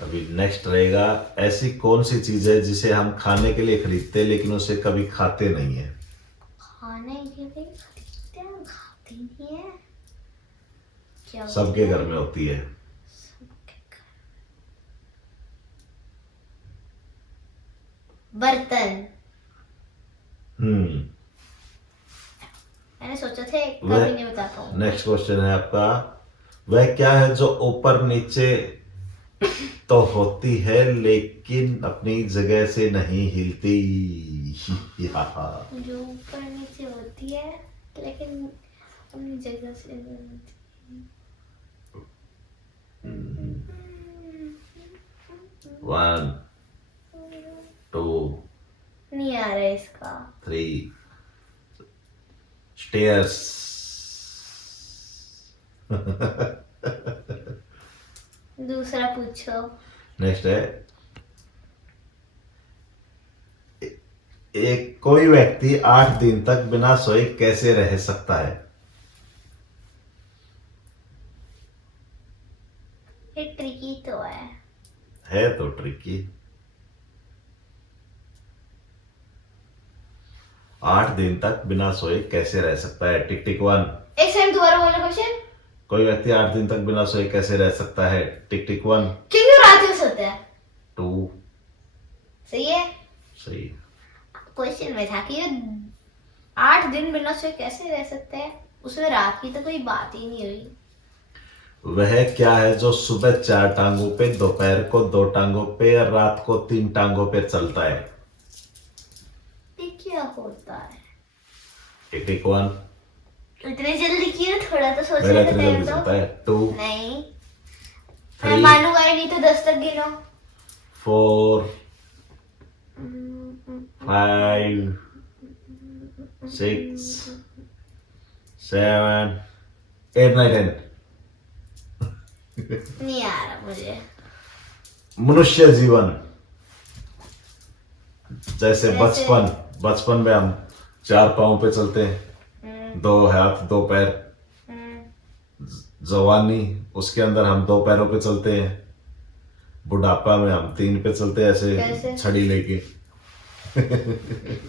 अभी नेक्स्ट रहेगा, ऐसी कौन सी चीज है जिसे हम खाने के लिए खरीदते हैं लेकिन उसे कभी खाते नहीं है? खाने के लिए खरीदते हैं खाते नहीं है। क्या सबके होता घर में होती है। सबके घर। बर्तन। मैंने सोचा थे कभी नहीं बता पाऊंगा। नेक्स्ट क्वेश्चन है आपका, वह क्या है जो ऊपर नीचे तो होती है लेकिन अपनी जगह से नहीं हिलती? जो ऊपर नीचे होती है लेकिन अपनी जगह से नहीं हिलती। 1 2 नहीं आ रहा है इसका। 3 स्टेयर्स। दूसरा पूछो। नेक्स्ट है, एक कोई व्यक्ति 8 दिन तक बिना सोए कैसे रह सकता है? ये ट्रिकी तो है। है तो ट्रिकी। 8 दिन तक बिना सोए कैसे रह सकता है? टिक टिक 1। एक सेकंड दोबारा बोलो क्वेश्चन। कोई व्यक्ति 8 दिन तक बिना सोए कैसे रह सकता है? टिक टिक 1 क्योंकि रात में सोता है। 2 सही है। सही। क्वेश्चन में था कि 8 दिन बिना सोए कैसे रह सकते हैं, उसमें रात की तो कोई बात ही नहीं हुई। वह क्या है जो सुबह 4 टांगों पे, दोपहर को 2 टांगों पे और रात को 3 टांगों पे चलता है? क्या होता है? टिक टिक 1। इतनी जल्दी किया, थोड़ा तो सोचने मेरा का इतनी टाइम जल्दी दो। चलता है। 2, नहीं, मैं 3, मानूंगा ही नहीं, तो 10 तक गिनो। 4, 5, 6, 7, 8, 9, 10। नहीं आ रहा मुझे। मनुष्य जीवन जैसे जैसे- बचपन में हम 4 पाँव पे चलते हैं, 2 हाथ 2 पैर। जवानी, उसके अंदर हम 2 पैरों पे चलते हैं। बुढ़ापा में हम 3 पे चलते हैं, कैसे? ऐसे छड़ी लेके।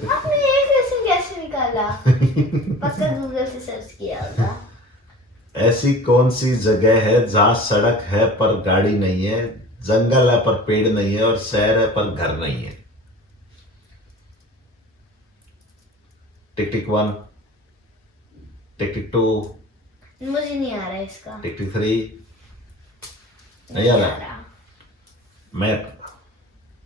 आपने ये क्वेश्चन कैसे निकाला? पक्का गूगल से सर्च किया होगा। ऐसी कौन सी जगह है जहां सड़क है पर गाड़ी नहीं है, जंगल है पर पेड़ नहीं है, और शहर है पर घर नहीं है? टिक टिक 1, टिक टिक 2, मुझे नहीं आ रहा इसका। टिक टिक 3। नहीं आ रहा। मैप।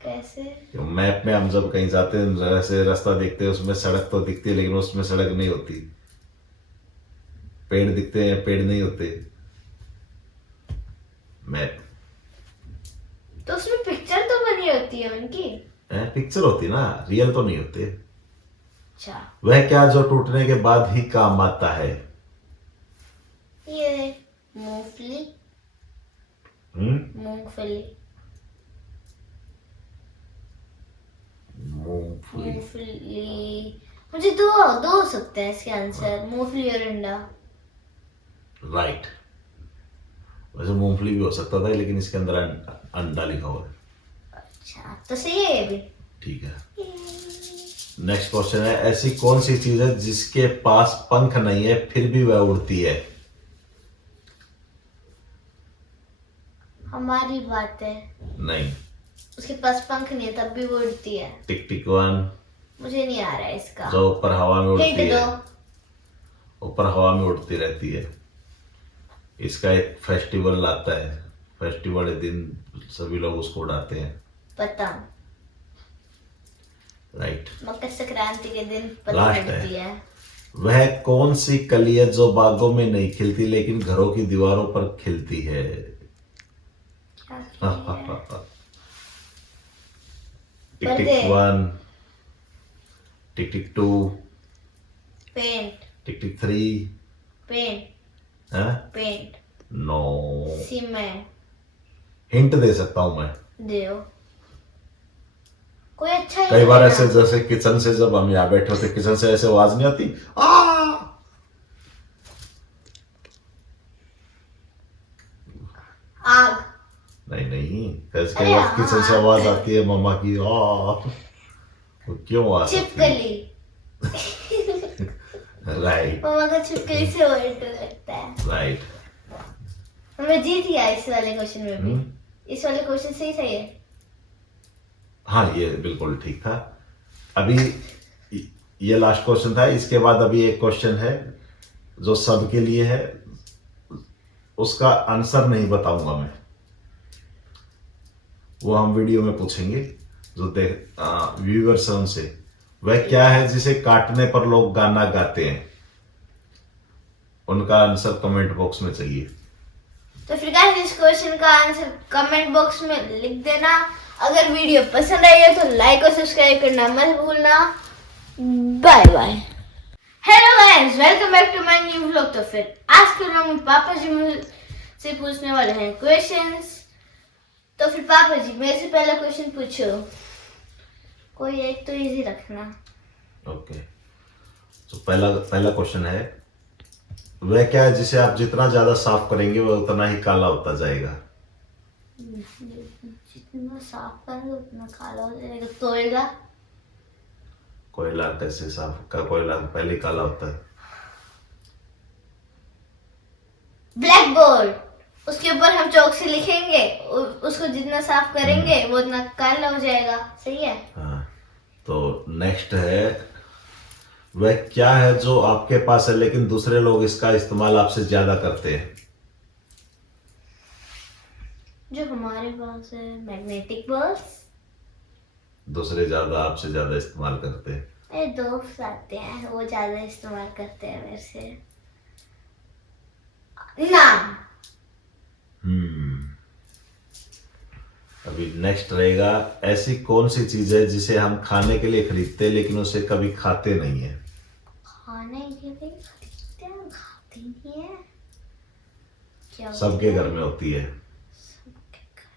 कैसे? मैप में हम जब कहीं जाते हैं, ऐसे रास्ता देखते हैं, उसमें सड़क तो दिखती है, लेकिन उसमें सड़क नहीं होती। पेड़ दिखते हैं, पेड़ नहीं होते। मैप। तो उसमें पिक्चर तो बनी होती है उनकी। पिक्चर होती ना, रियल तो नहीं होते। अच्छा, वह क्या जो टूटने के बाद ही काम आता है? ये मूंगफली। मूंगफली। मूंगफली। मूंगफली। मुझे दो हो सकते हैं इसके आंसर, मूंगफली और अंडा। राइट। वैसे मूंगफली भी हो सकता था, लेकिन इसके अंदर अंडा लिखा हुआ है। अच्छा, तो सही है ये भी। ठीक है। नेक्स्ट क्वेश्चन है, ऐसी कौन सी चीज है जिसके पास पंख नहीं है फिर भी वह उड़ती है? हमारी बात है। नहीं। उसके पास पंख नहीं है तब भी वो उड़ती है। टिक टिक 1। मुझे नहीं आ रहा है इसका। जो ऊपर हवा में उड़ती हिंट है, दो। ऊपर हवा में उड़ती रहती है। इसका एक फेस्टिवल आता है, फेस्टिवल के दिन सभी लोग उसको उड़ाते हैं। पतंग। राइट। मकर संक्रांति के दिन पतंग लास्ट उड़ती है। है। वह कौन सी कली है जो बागों में नहीं खिलती लेकिन घरों की दीवारों पर खिलती है? क्या कली है? टिक टिक पर्दे। 1, tick tick 2, paint. Tick tick 3। Paint. Paint. No. Cement. Hint दे सकता हूं मैं। दो। कोई अच्छा कई बार hint ऐसे, देना। जैसे किचन से जब हम यहाँ बैठे होते, किचन से ऐसे आवाज नहीं आती, आ आग। नहीं नहीं, कैसे अरे कई बार हाँ। किचन से आवाज आती है मम्मा की, वो क्यों आवाज आती है? छिपकली। राइट। मम्मा को छिपकली से और डर लगता है। राइट। मैं जीत गया इस वाले क्वेश्चन में भी। इस वाले क्वेश्चन से ही सही है। हाँ, ये बिल्कुल ठीक था। अभी ये लास्ट क्वेश्चन था, इसके बाद अभी एक क्वेश्चन है जो सबके लिए है, उसका आंसर नहीं बताऊंगा मैं, वो हम वीडियो में पूछेंगे जो व्यूअर्स हैं उनसे। वह क्या है जिसे काटने पर लोग गाना गाते हैं? उनका आंसर कमेंट बॉक्स में चाहिए। तो फिर गाइस इस क्वेश्चन का आंसर कमेंट बॉक्स में लिख देना। अगर वीडियो पसंद आई है तो लाइक और सब्सक्राइब करना मत भूलना। Bye bye. Hello guys, welcome back to my new vlog. तो फिर आज के व्लॉग में पापा जी मुझसे पूछने वाले हैं क्वेश्चंस। तो फिर पापा जी मेरे से पहला क्वेश्चन पूछो। कोई एक तो इजी रखना। ओके। तो पहला क्वेश्चन है, वह क्या है जिसे आप जितना ज्यादा साफ करेंगे वह उतना ही काला होता जाएगा? जितना साफ करोगे उतना काला हो जाएगा। कोयला। कोयला कैसे साफ का? कोयला पहले काला होता है। ब्लैक बोर्ड, उसके ऊपर हम चौक से लिखेंगे, उसको जितना साफ करेंगे वो उतना काला हो जाएगा। सही है। हाँ। तो नेक्स्ट है, वह क्या है जो आपके पास है लेकिन दूसरे लोग इसका इस्तेमाल आपसे ज्यादा करते हैं? जो हमारे पास है मैग्नेटिक बॉल्स। दूसरे ज्यादा आपसे ज्यादा इस्तेमाल करते हैं। मेरे दोस्त आते हैं, वो ज्यादा इस्तेमाल करते हैं मेरे से। नाम। अभी नेक्स्ट रहेगा, ऐसी कौन सी चीज है जिसे हम खाने के लिए खरीदते हैं लेकिन उसे कभी खाते नहीं है? खाने के लिए खरीदते हैं, खाते नहीं है। क्या सबके होता घर में होती है। सबके घर।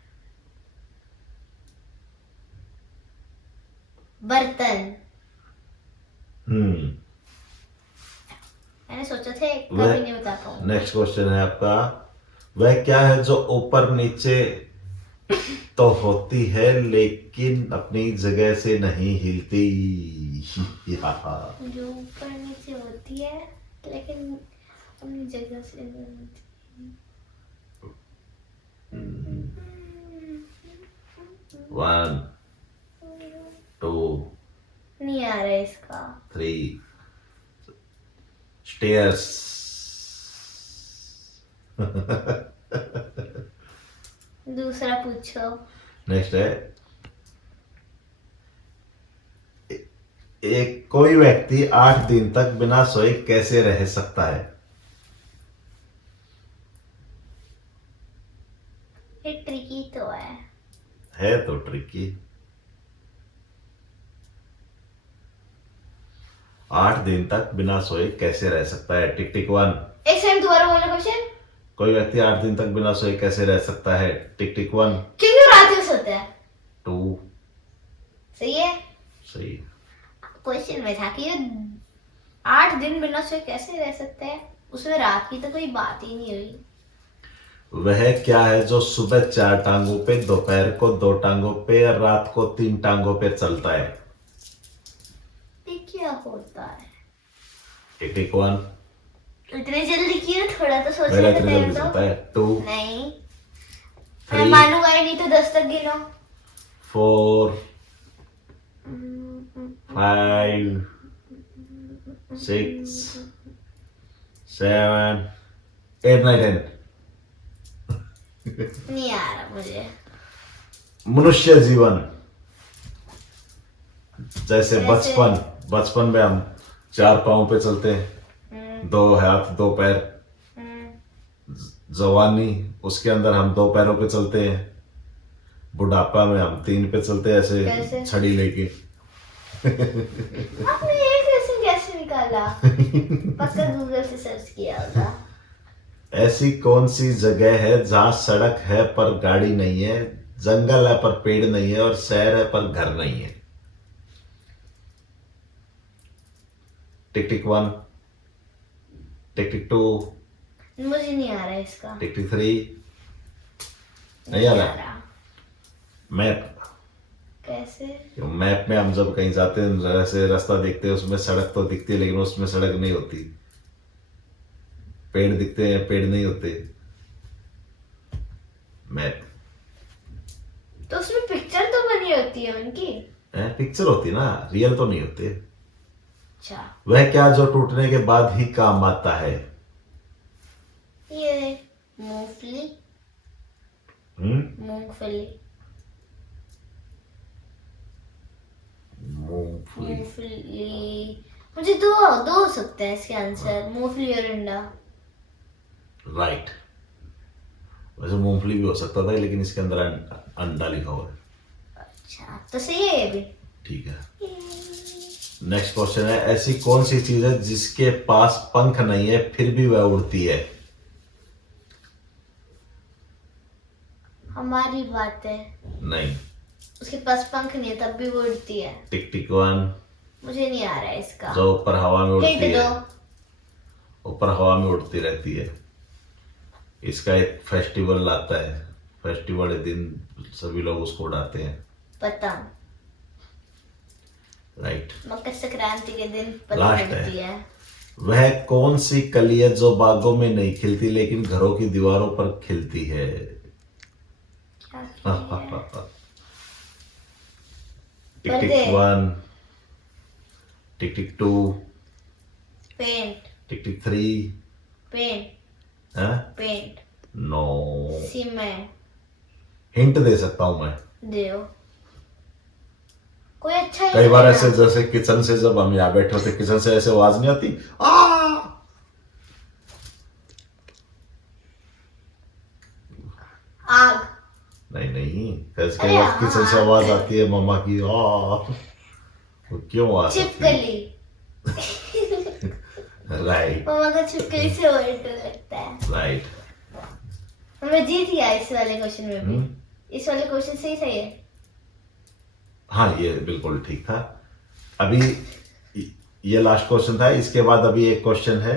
बर्तन। मैंने सोचा था कभी नहीं बता पाऊंगा। नेक्स्ट क्वेश्चन है आपका, वह क्या है जो ऊपर नीचे तो होती है लेकिन अपनी जगह से नहीं हिलती? जो ऊपर नीचे होती है लेकिन अपनी जगह से नहीं हिलती। 1 2 नहीं आ रहा है इसका। 3 स्टेयर्स। दूसरा पूछो। नेक्स्ट है, एक कोई व्यक्ति 8 दिन तक बिना सोए कैसे रह सकता है? ये ट्रिकी तो है। है तो ट्रिकी। 8 दिन तक बिना सोए कैसे रह सकता है? टिक टिक 1। एक सेकंड दोबारा बोलो क्वेश्चन। कोई व्यक्ति 8 दिन तक बिना सोए कैसे रह सकता है? टिक टिक 1 क्योंकि वो रात में सोता है। 2 सही है। सही। क्वेश्चन में था कि 8 दिन बिना सोए कैसे रह सकते हैं, उसमें रात की तो कोई बात ही नहीं हुई। वह क्या है जो सुबह 4 टांगों पे, दोपहर को 2 टांगों पे और रात को 3 टांगों पे चलता है? ये क्या होता है? टिक टिक 1। इतनी जल्दी क्यों? थोड़ा तो सोचने मेरा का इतना टाइम जल्दी दो। चलता है। 2 नहीं, मैं 3 मानूंगा ही नहीं, तो 10 तक गिनो। 4 5 6 7 8 9 10। नहीं आ रहा मुझे। मनुष्य जीवन, जैसे जैसे? बचपन में हम 4 पाँव पे चलते हैं, 2 हाथ 2 पैर। जवानी, उसके अंदर हम 2 पैरों पे चलते हैं। बुढ़ापा में हम 3 पे चलते हैं, कैसे? ऐसे छड़ी लेके। आपने ये क्वेश्चन कैसे निकाला? पक्का गूगल से सर्च किया होगा। ऐसी कौन सी जगह है जहां सड़क है पर गाड़ी नहीं है, जंगल है पर पेड़ नहीं है और शहर है पर घर नहीं है? टिक टिक 1 टिक टिक 2 मुझे नहीं आ रहा इसका। टिक टिक 3 नहीं आ रहा। मैप। कैसे? मैप में हम जब कहीं जाते हैं, ऐसे रास्ता देखते हैं, उसमें सड़क तो दिखती है लेकिन उसमें सड़क नहीं होती। पेड़ दिखते हैं, पेड़ नहीं होते। मैप। तो उसमें पिक्चर तो बनी होती है उनकी। पिक्चर होती ना, रियल तो नहीं होते। अच्छा, वह क्या जो टूटने के बाद ही काम आता है? ये मूंगफली। मूंगफली। मूंगफली। मूंगफली। मुझे दो हो सकते हैं इसके आंसर, मूंगफली और अंडा। राइट। वैसे मूंगफली भी हो सकता था लेकिन इसके अंदर अंडा लिखा हुआ है। अच्छा, तो सही है ये भी। ठीक है। नेक्स्ट क्वेश्चन है, ऐसी कौन सी चीज है जिसके पास पंख नहीं है फिर भी वह उड़ती है? हमारी बात है। नहीं। उसके पास पंख नहीं है तब भी वो उड़ती है। टिक टिक 1। मुझे नहीं आ रहा है इसका। जो ऊपर हवा में उड़ती हिंट है, दो। ऊपर हवा में उड़ती रहती है। इसका एक फेस्टिवल आता है, फेस्टिवल दिन सभी लोग उसको उड़ाते हैं। पतंग। राइट। मकर संक्रांति के दिन पतंग लास्ट उड़ती है। है। वह कौन सी कली है जो बागों में नहीं खिलती लेकिन घरों की दीवारों पर खिलती है? क्या कली है? टिक टिक पर्दे। 1 tick tick 2 paint. Tick tick 3। Paint. Paint. No. Cement. Hint दे सकता हूं मैं। देओ। कोई अच्छा ही कई बार नहीं ऐसे है। जैसे किचन से जब हम यहाँ बैठे होते किचन से ऐसे आवाज नहीं आती आ आग। नहीं नहीं कैसे अरे कई बार हाँ, किचन से आवाज आती है मम्मा की वो क्यों आवाज आती है छिपकली। राइट मम्मा को छिपकली से और डर लगता है। राइट मैं जीत गया इस वाले क्वेश्चन में भी। इस वाले क्वेश्चन से ही सही है। हाँ ये बिल्कुल ठीक था। अभी ये लास्ट क्वेश्चन था, इसके बाद अभी एक क्वेश्चन है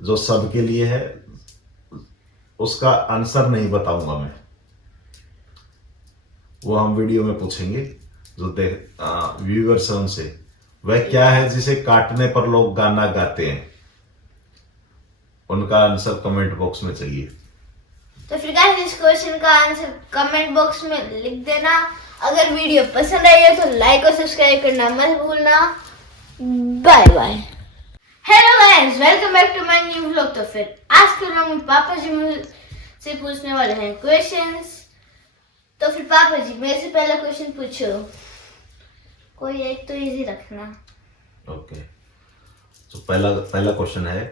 जो सबके लिए है, उसका आंसर नहीं बताऊंगा मैं, वो हम वीडियो में पूछेंगे जो व्यूअर्स हैं उनसे। वह क्या है जिसे काटने पर लोग गाना गाते हैं? उनका आंसर कमेंट बॉक्स में चाहिए। तो फिर गाइस इस क्वेश्चन का आंसर कमेंट बॉक्स में लिख देना। अगर वीडियो पसंद आई है तो लाइक और सब्सक्राइब करना मत भूलना। Bye bye. Hello guys, welcome back to my new vlog. तो फिर आज के व्लॉग में पापा जी मुझसे पूछने वाले हैं क्वेश्चंस। तो फिर पापा जी मेरे से पहला क्वेश्चन पूछो। कोई एक तो इजी रखना। ओके तो पहला क्वेश्चन है,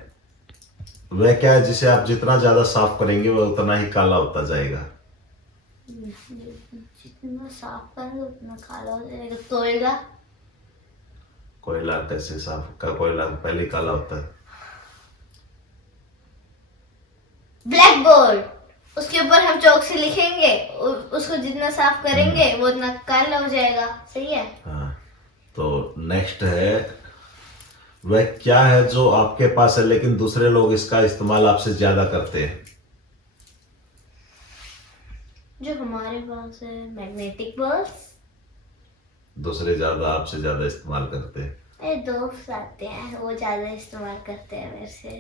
वह क्या है जिसे आप जितना ज्यादा साफ करेंगे वह उतना ही काला होता जाएगा? जितना साफ करोगे उतना काला हो जाएगा। कोयला। कोयला कैसे साफ का? कोयला पहले काला होता है। ब्लैक बोर्ड, उसके ऊपर हम चौक से लिखेंगे, उसको जितना साफ करेंगे वो उतना काला हो जाएगा। सही है। हाँ तो नेक्स्ट है, वह क्या है जो आपके पास है लेकिन दूसरे लोग इसका इस्तेमाल आपसे ज्यादा करते हैं? जो हमारे पास है मैग्नेटिक बॉल्स। दूसरे ज्यादा आपसे ज्यादा इस्तेमाल करते हैं। मेरे दोस्त आते हैं वो ज्यादा इस्तेमाल करते हैं मेरे से।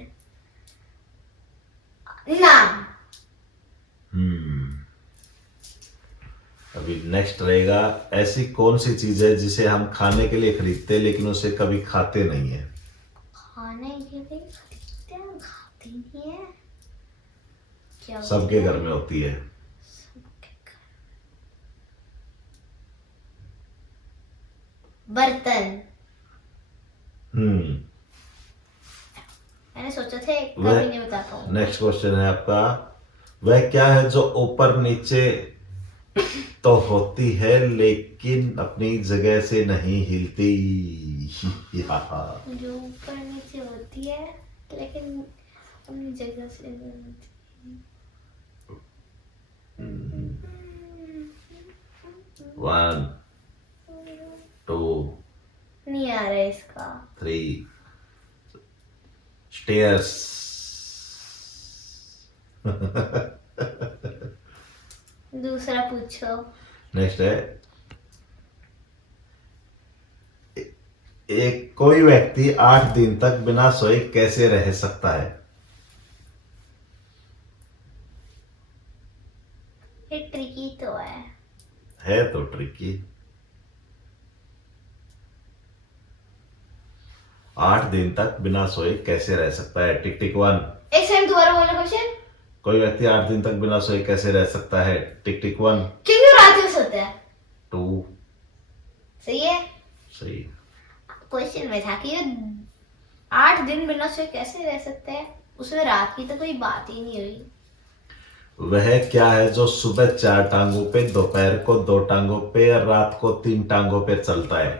नाम। अभी नेक्स्ट रहेगा, ऐसी कौन सी चीज है जिसे हम खाने के लिए खरीदते हैं लेकिन उसे कभी खाते नहीं है? खाने के लिए खरीदते हैं खाते नहीं है। क्या सबके होता घर में होती है। सबके घर। बर्तन। मैंने सोचा था कभी नहीं बता पाऊंगा। नेक्स्ट क्वेश्चन है आपका, वह क्या है जो ऊपर नीचे तो होती है लेकिन अपनी जगह से नहीं हिलती? जो ऊपर नीचे होती है लेकिन अपनी जगह से नहीं हिलती। 1 2 नहीं आ रहा है इसका। 3 स्टेयर्स। दूसरा पूछो। नेक्स्ट है, एक कोई व्यक्ति 8 दिन तक बिना सोए कैसे रह सकता है? ये ट्रिकी तो है। है तो ट्रिकी। 8 दिन तक बिना सोए कैसे रह सकता है? टिक टिक 1। एक सेकंड दोबारा बोलो क्वेश्चन। कोई व्यक्ति 8 दिन तक बिना सोए कैसे रह सकता है? टिक टिक 1 क्योंकि रात में सोता है। 2 सही है। सही। क्वेश्चन में था कि 8 दिन बिना सोए कैसे रह सकते हैं, उसमें रात की तो कोई बात ही नहीं हुई। वह क्या है जो सुबह 4 टांगों पे, दोपहर को 2 टांगों पे और रात को 3 टांगों पे चलता है?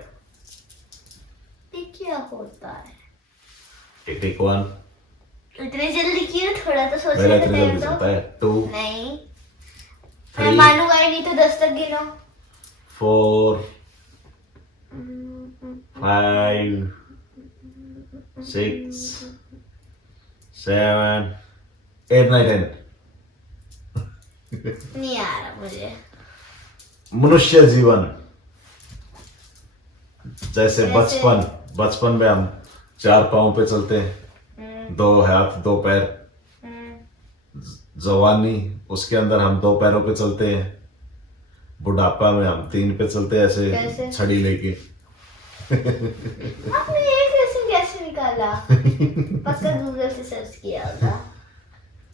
ये क्या होता है? टिक टिक 1। इतनी जल्दी क्यों? थोड़ा तो सोचने मेरा का इतना टाइम जल्दी दो। चलता है। 2 नहीं, मैं 3 मानूंगा ही नहीं तो 10 तक गिनो। 4 5 6 7 8 9 10। नहीं आ रहा मुझे। मनुष्य जीवन जैसे जैसे? बचपन में हम 4 पाँव पे चलते हैं, 2 हाथ 2 पैर। जवानी, उसके अंदर हम 2 पैरों पे चलते हैं। बुढ़ापा में हम 3 पे चलते हैं कैसे? ऐसे छड़ी लेके। आपने ये क्वेश्चन कैसे निकाला? पक्का गूगल से सर्च किया होगा।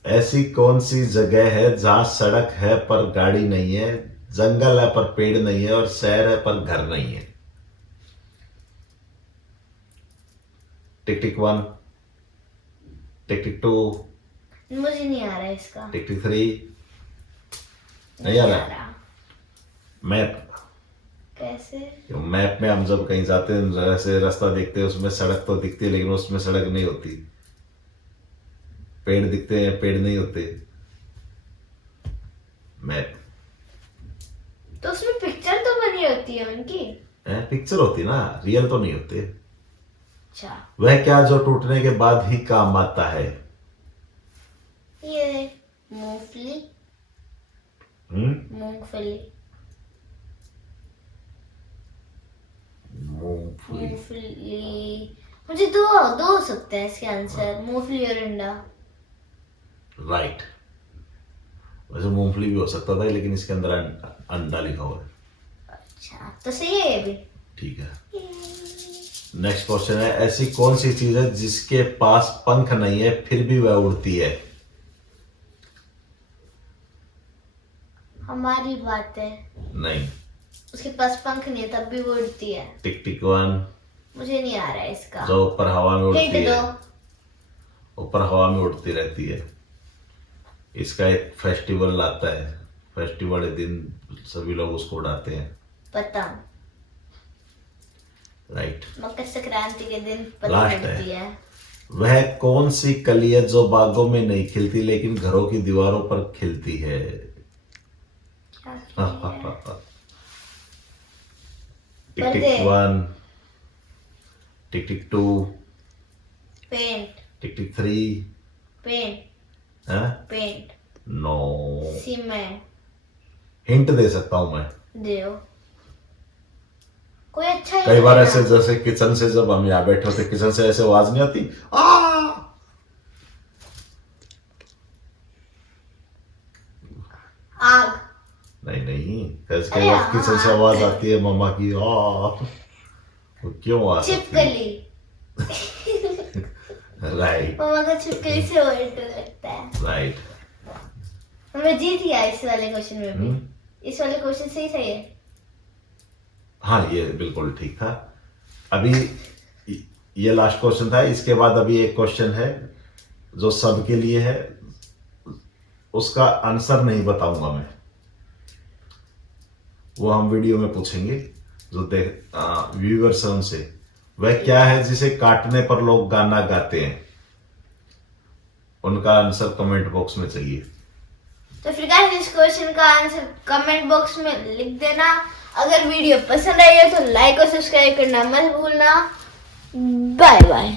ऐसी कौन सी जगह है जहाँ सड़क है पर गाड़ी नहीं है, जंगल है पर पेड़ नहीं है और शहर है पर घर नहीं है? टिक टिक 1, टिक टिक 2, मुझे नहीं आ रहा है इसका। टिक टिक 3 नहीं आ रहा। मैप, कैसे? मैप में हम जब कहीं जाते हैं ऐसे रास्ता देखते हैं, उसमें सड़क तो दिखती है लेकिन उसमें सड़क नहीं होती, पेड़ दिखते हैं पेड़ नहीं होते। मैप तो उसमें पिक्चर तो बनी होती है उनकी। पिक्चर होती ना, रियल तो नहीं होते। अच्छा, वह क्या जो टूटने के बाद ही काम आता है? ये मूंगफली। मूंगफली। मूंगफली। मूंगफली। मुझे दो हो सकते हैं इसके आंसर, मूंगफली और अंडा। राइट। वैसे मूंगफली भी हो सकता था लेकिन इसके अंदर अंडा लिखा हुआ है। अच्छा, तो सही है ये भी। ठीक है। नेक्स्ट क्वेश्चन है, ऐसी कौन सी चीज है जिसके पास पंख नहीं है फिर भी वह उड़ती है? हमारी बात है। नहीं। उसके पास पंख नहीं है तब भी वो उड़ती है। टिक टिक 1, मुझे नहीं आ रहा है इसका। जो ऊपर हवा में उड़ती हिंट है, दो। ऊपर हवा में उड़ती रहती है। इसका एक फेस्टिवल आता है, फेस्टिवल के दिन सभी लोग उसको उड़ाते हैं। पतंग। राइट। मकर संक्रांति के दिन लास्ट पतंग उड़ती है। वह कौन सी कली है जो बागों में नहीं खिलती लेकिन घरों की दीवारों पर खिलती है? क्या कली है? टिक टिक पर्दे। 1, tick tick 2, paint. Tick tick 3, paint. Paint. No. Cement. Hint दे सकता हूं मैं। देओ। कोई अच्छा कई बार hint ऐसे देना। जैसे किचन से जब हम यहाँ बैठे होते किचन से ऐसे आवाज नहीं आती आ। आग। नहीं नहीं, कैसे अरे कई बार हाँ। किचन से आवाज आती है मम्मा की आ। वो क्यों आ सकती है? छिपकली। राइट मम्मा को छिपकली से और डर लगता है। राइट। मैं जीत गया इस वाले क्वेश्चन में भी। इस वाले क्वेश्चन से ही सही है। हाँ ये बिल्कुल ठीक था। अभी ये लास्ट क्वेश्चन था, इसके बाद अभी एक क्वेश्चन है जो सबके लिए है, उसका आंसर नहीं बताऊंगा मैं, वो हम वीडियो में पूछेंगे जो व्यूअर्स हैं उनसे। वह क्या है जिसे काटने पर लोग गाना गाते हैं? उनका आंसर कमेंट बॉक्स में चाहिए। तो फिर गाइस इस क्वेश्चन का आंसर कमेंट बॉक्स में लिख देना। अगर वीडियो पसंद आई है तो लाइक और सब्सक्राइब करना मत भूलना। Bye bye.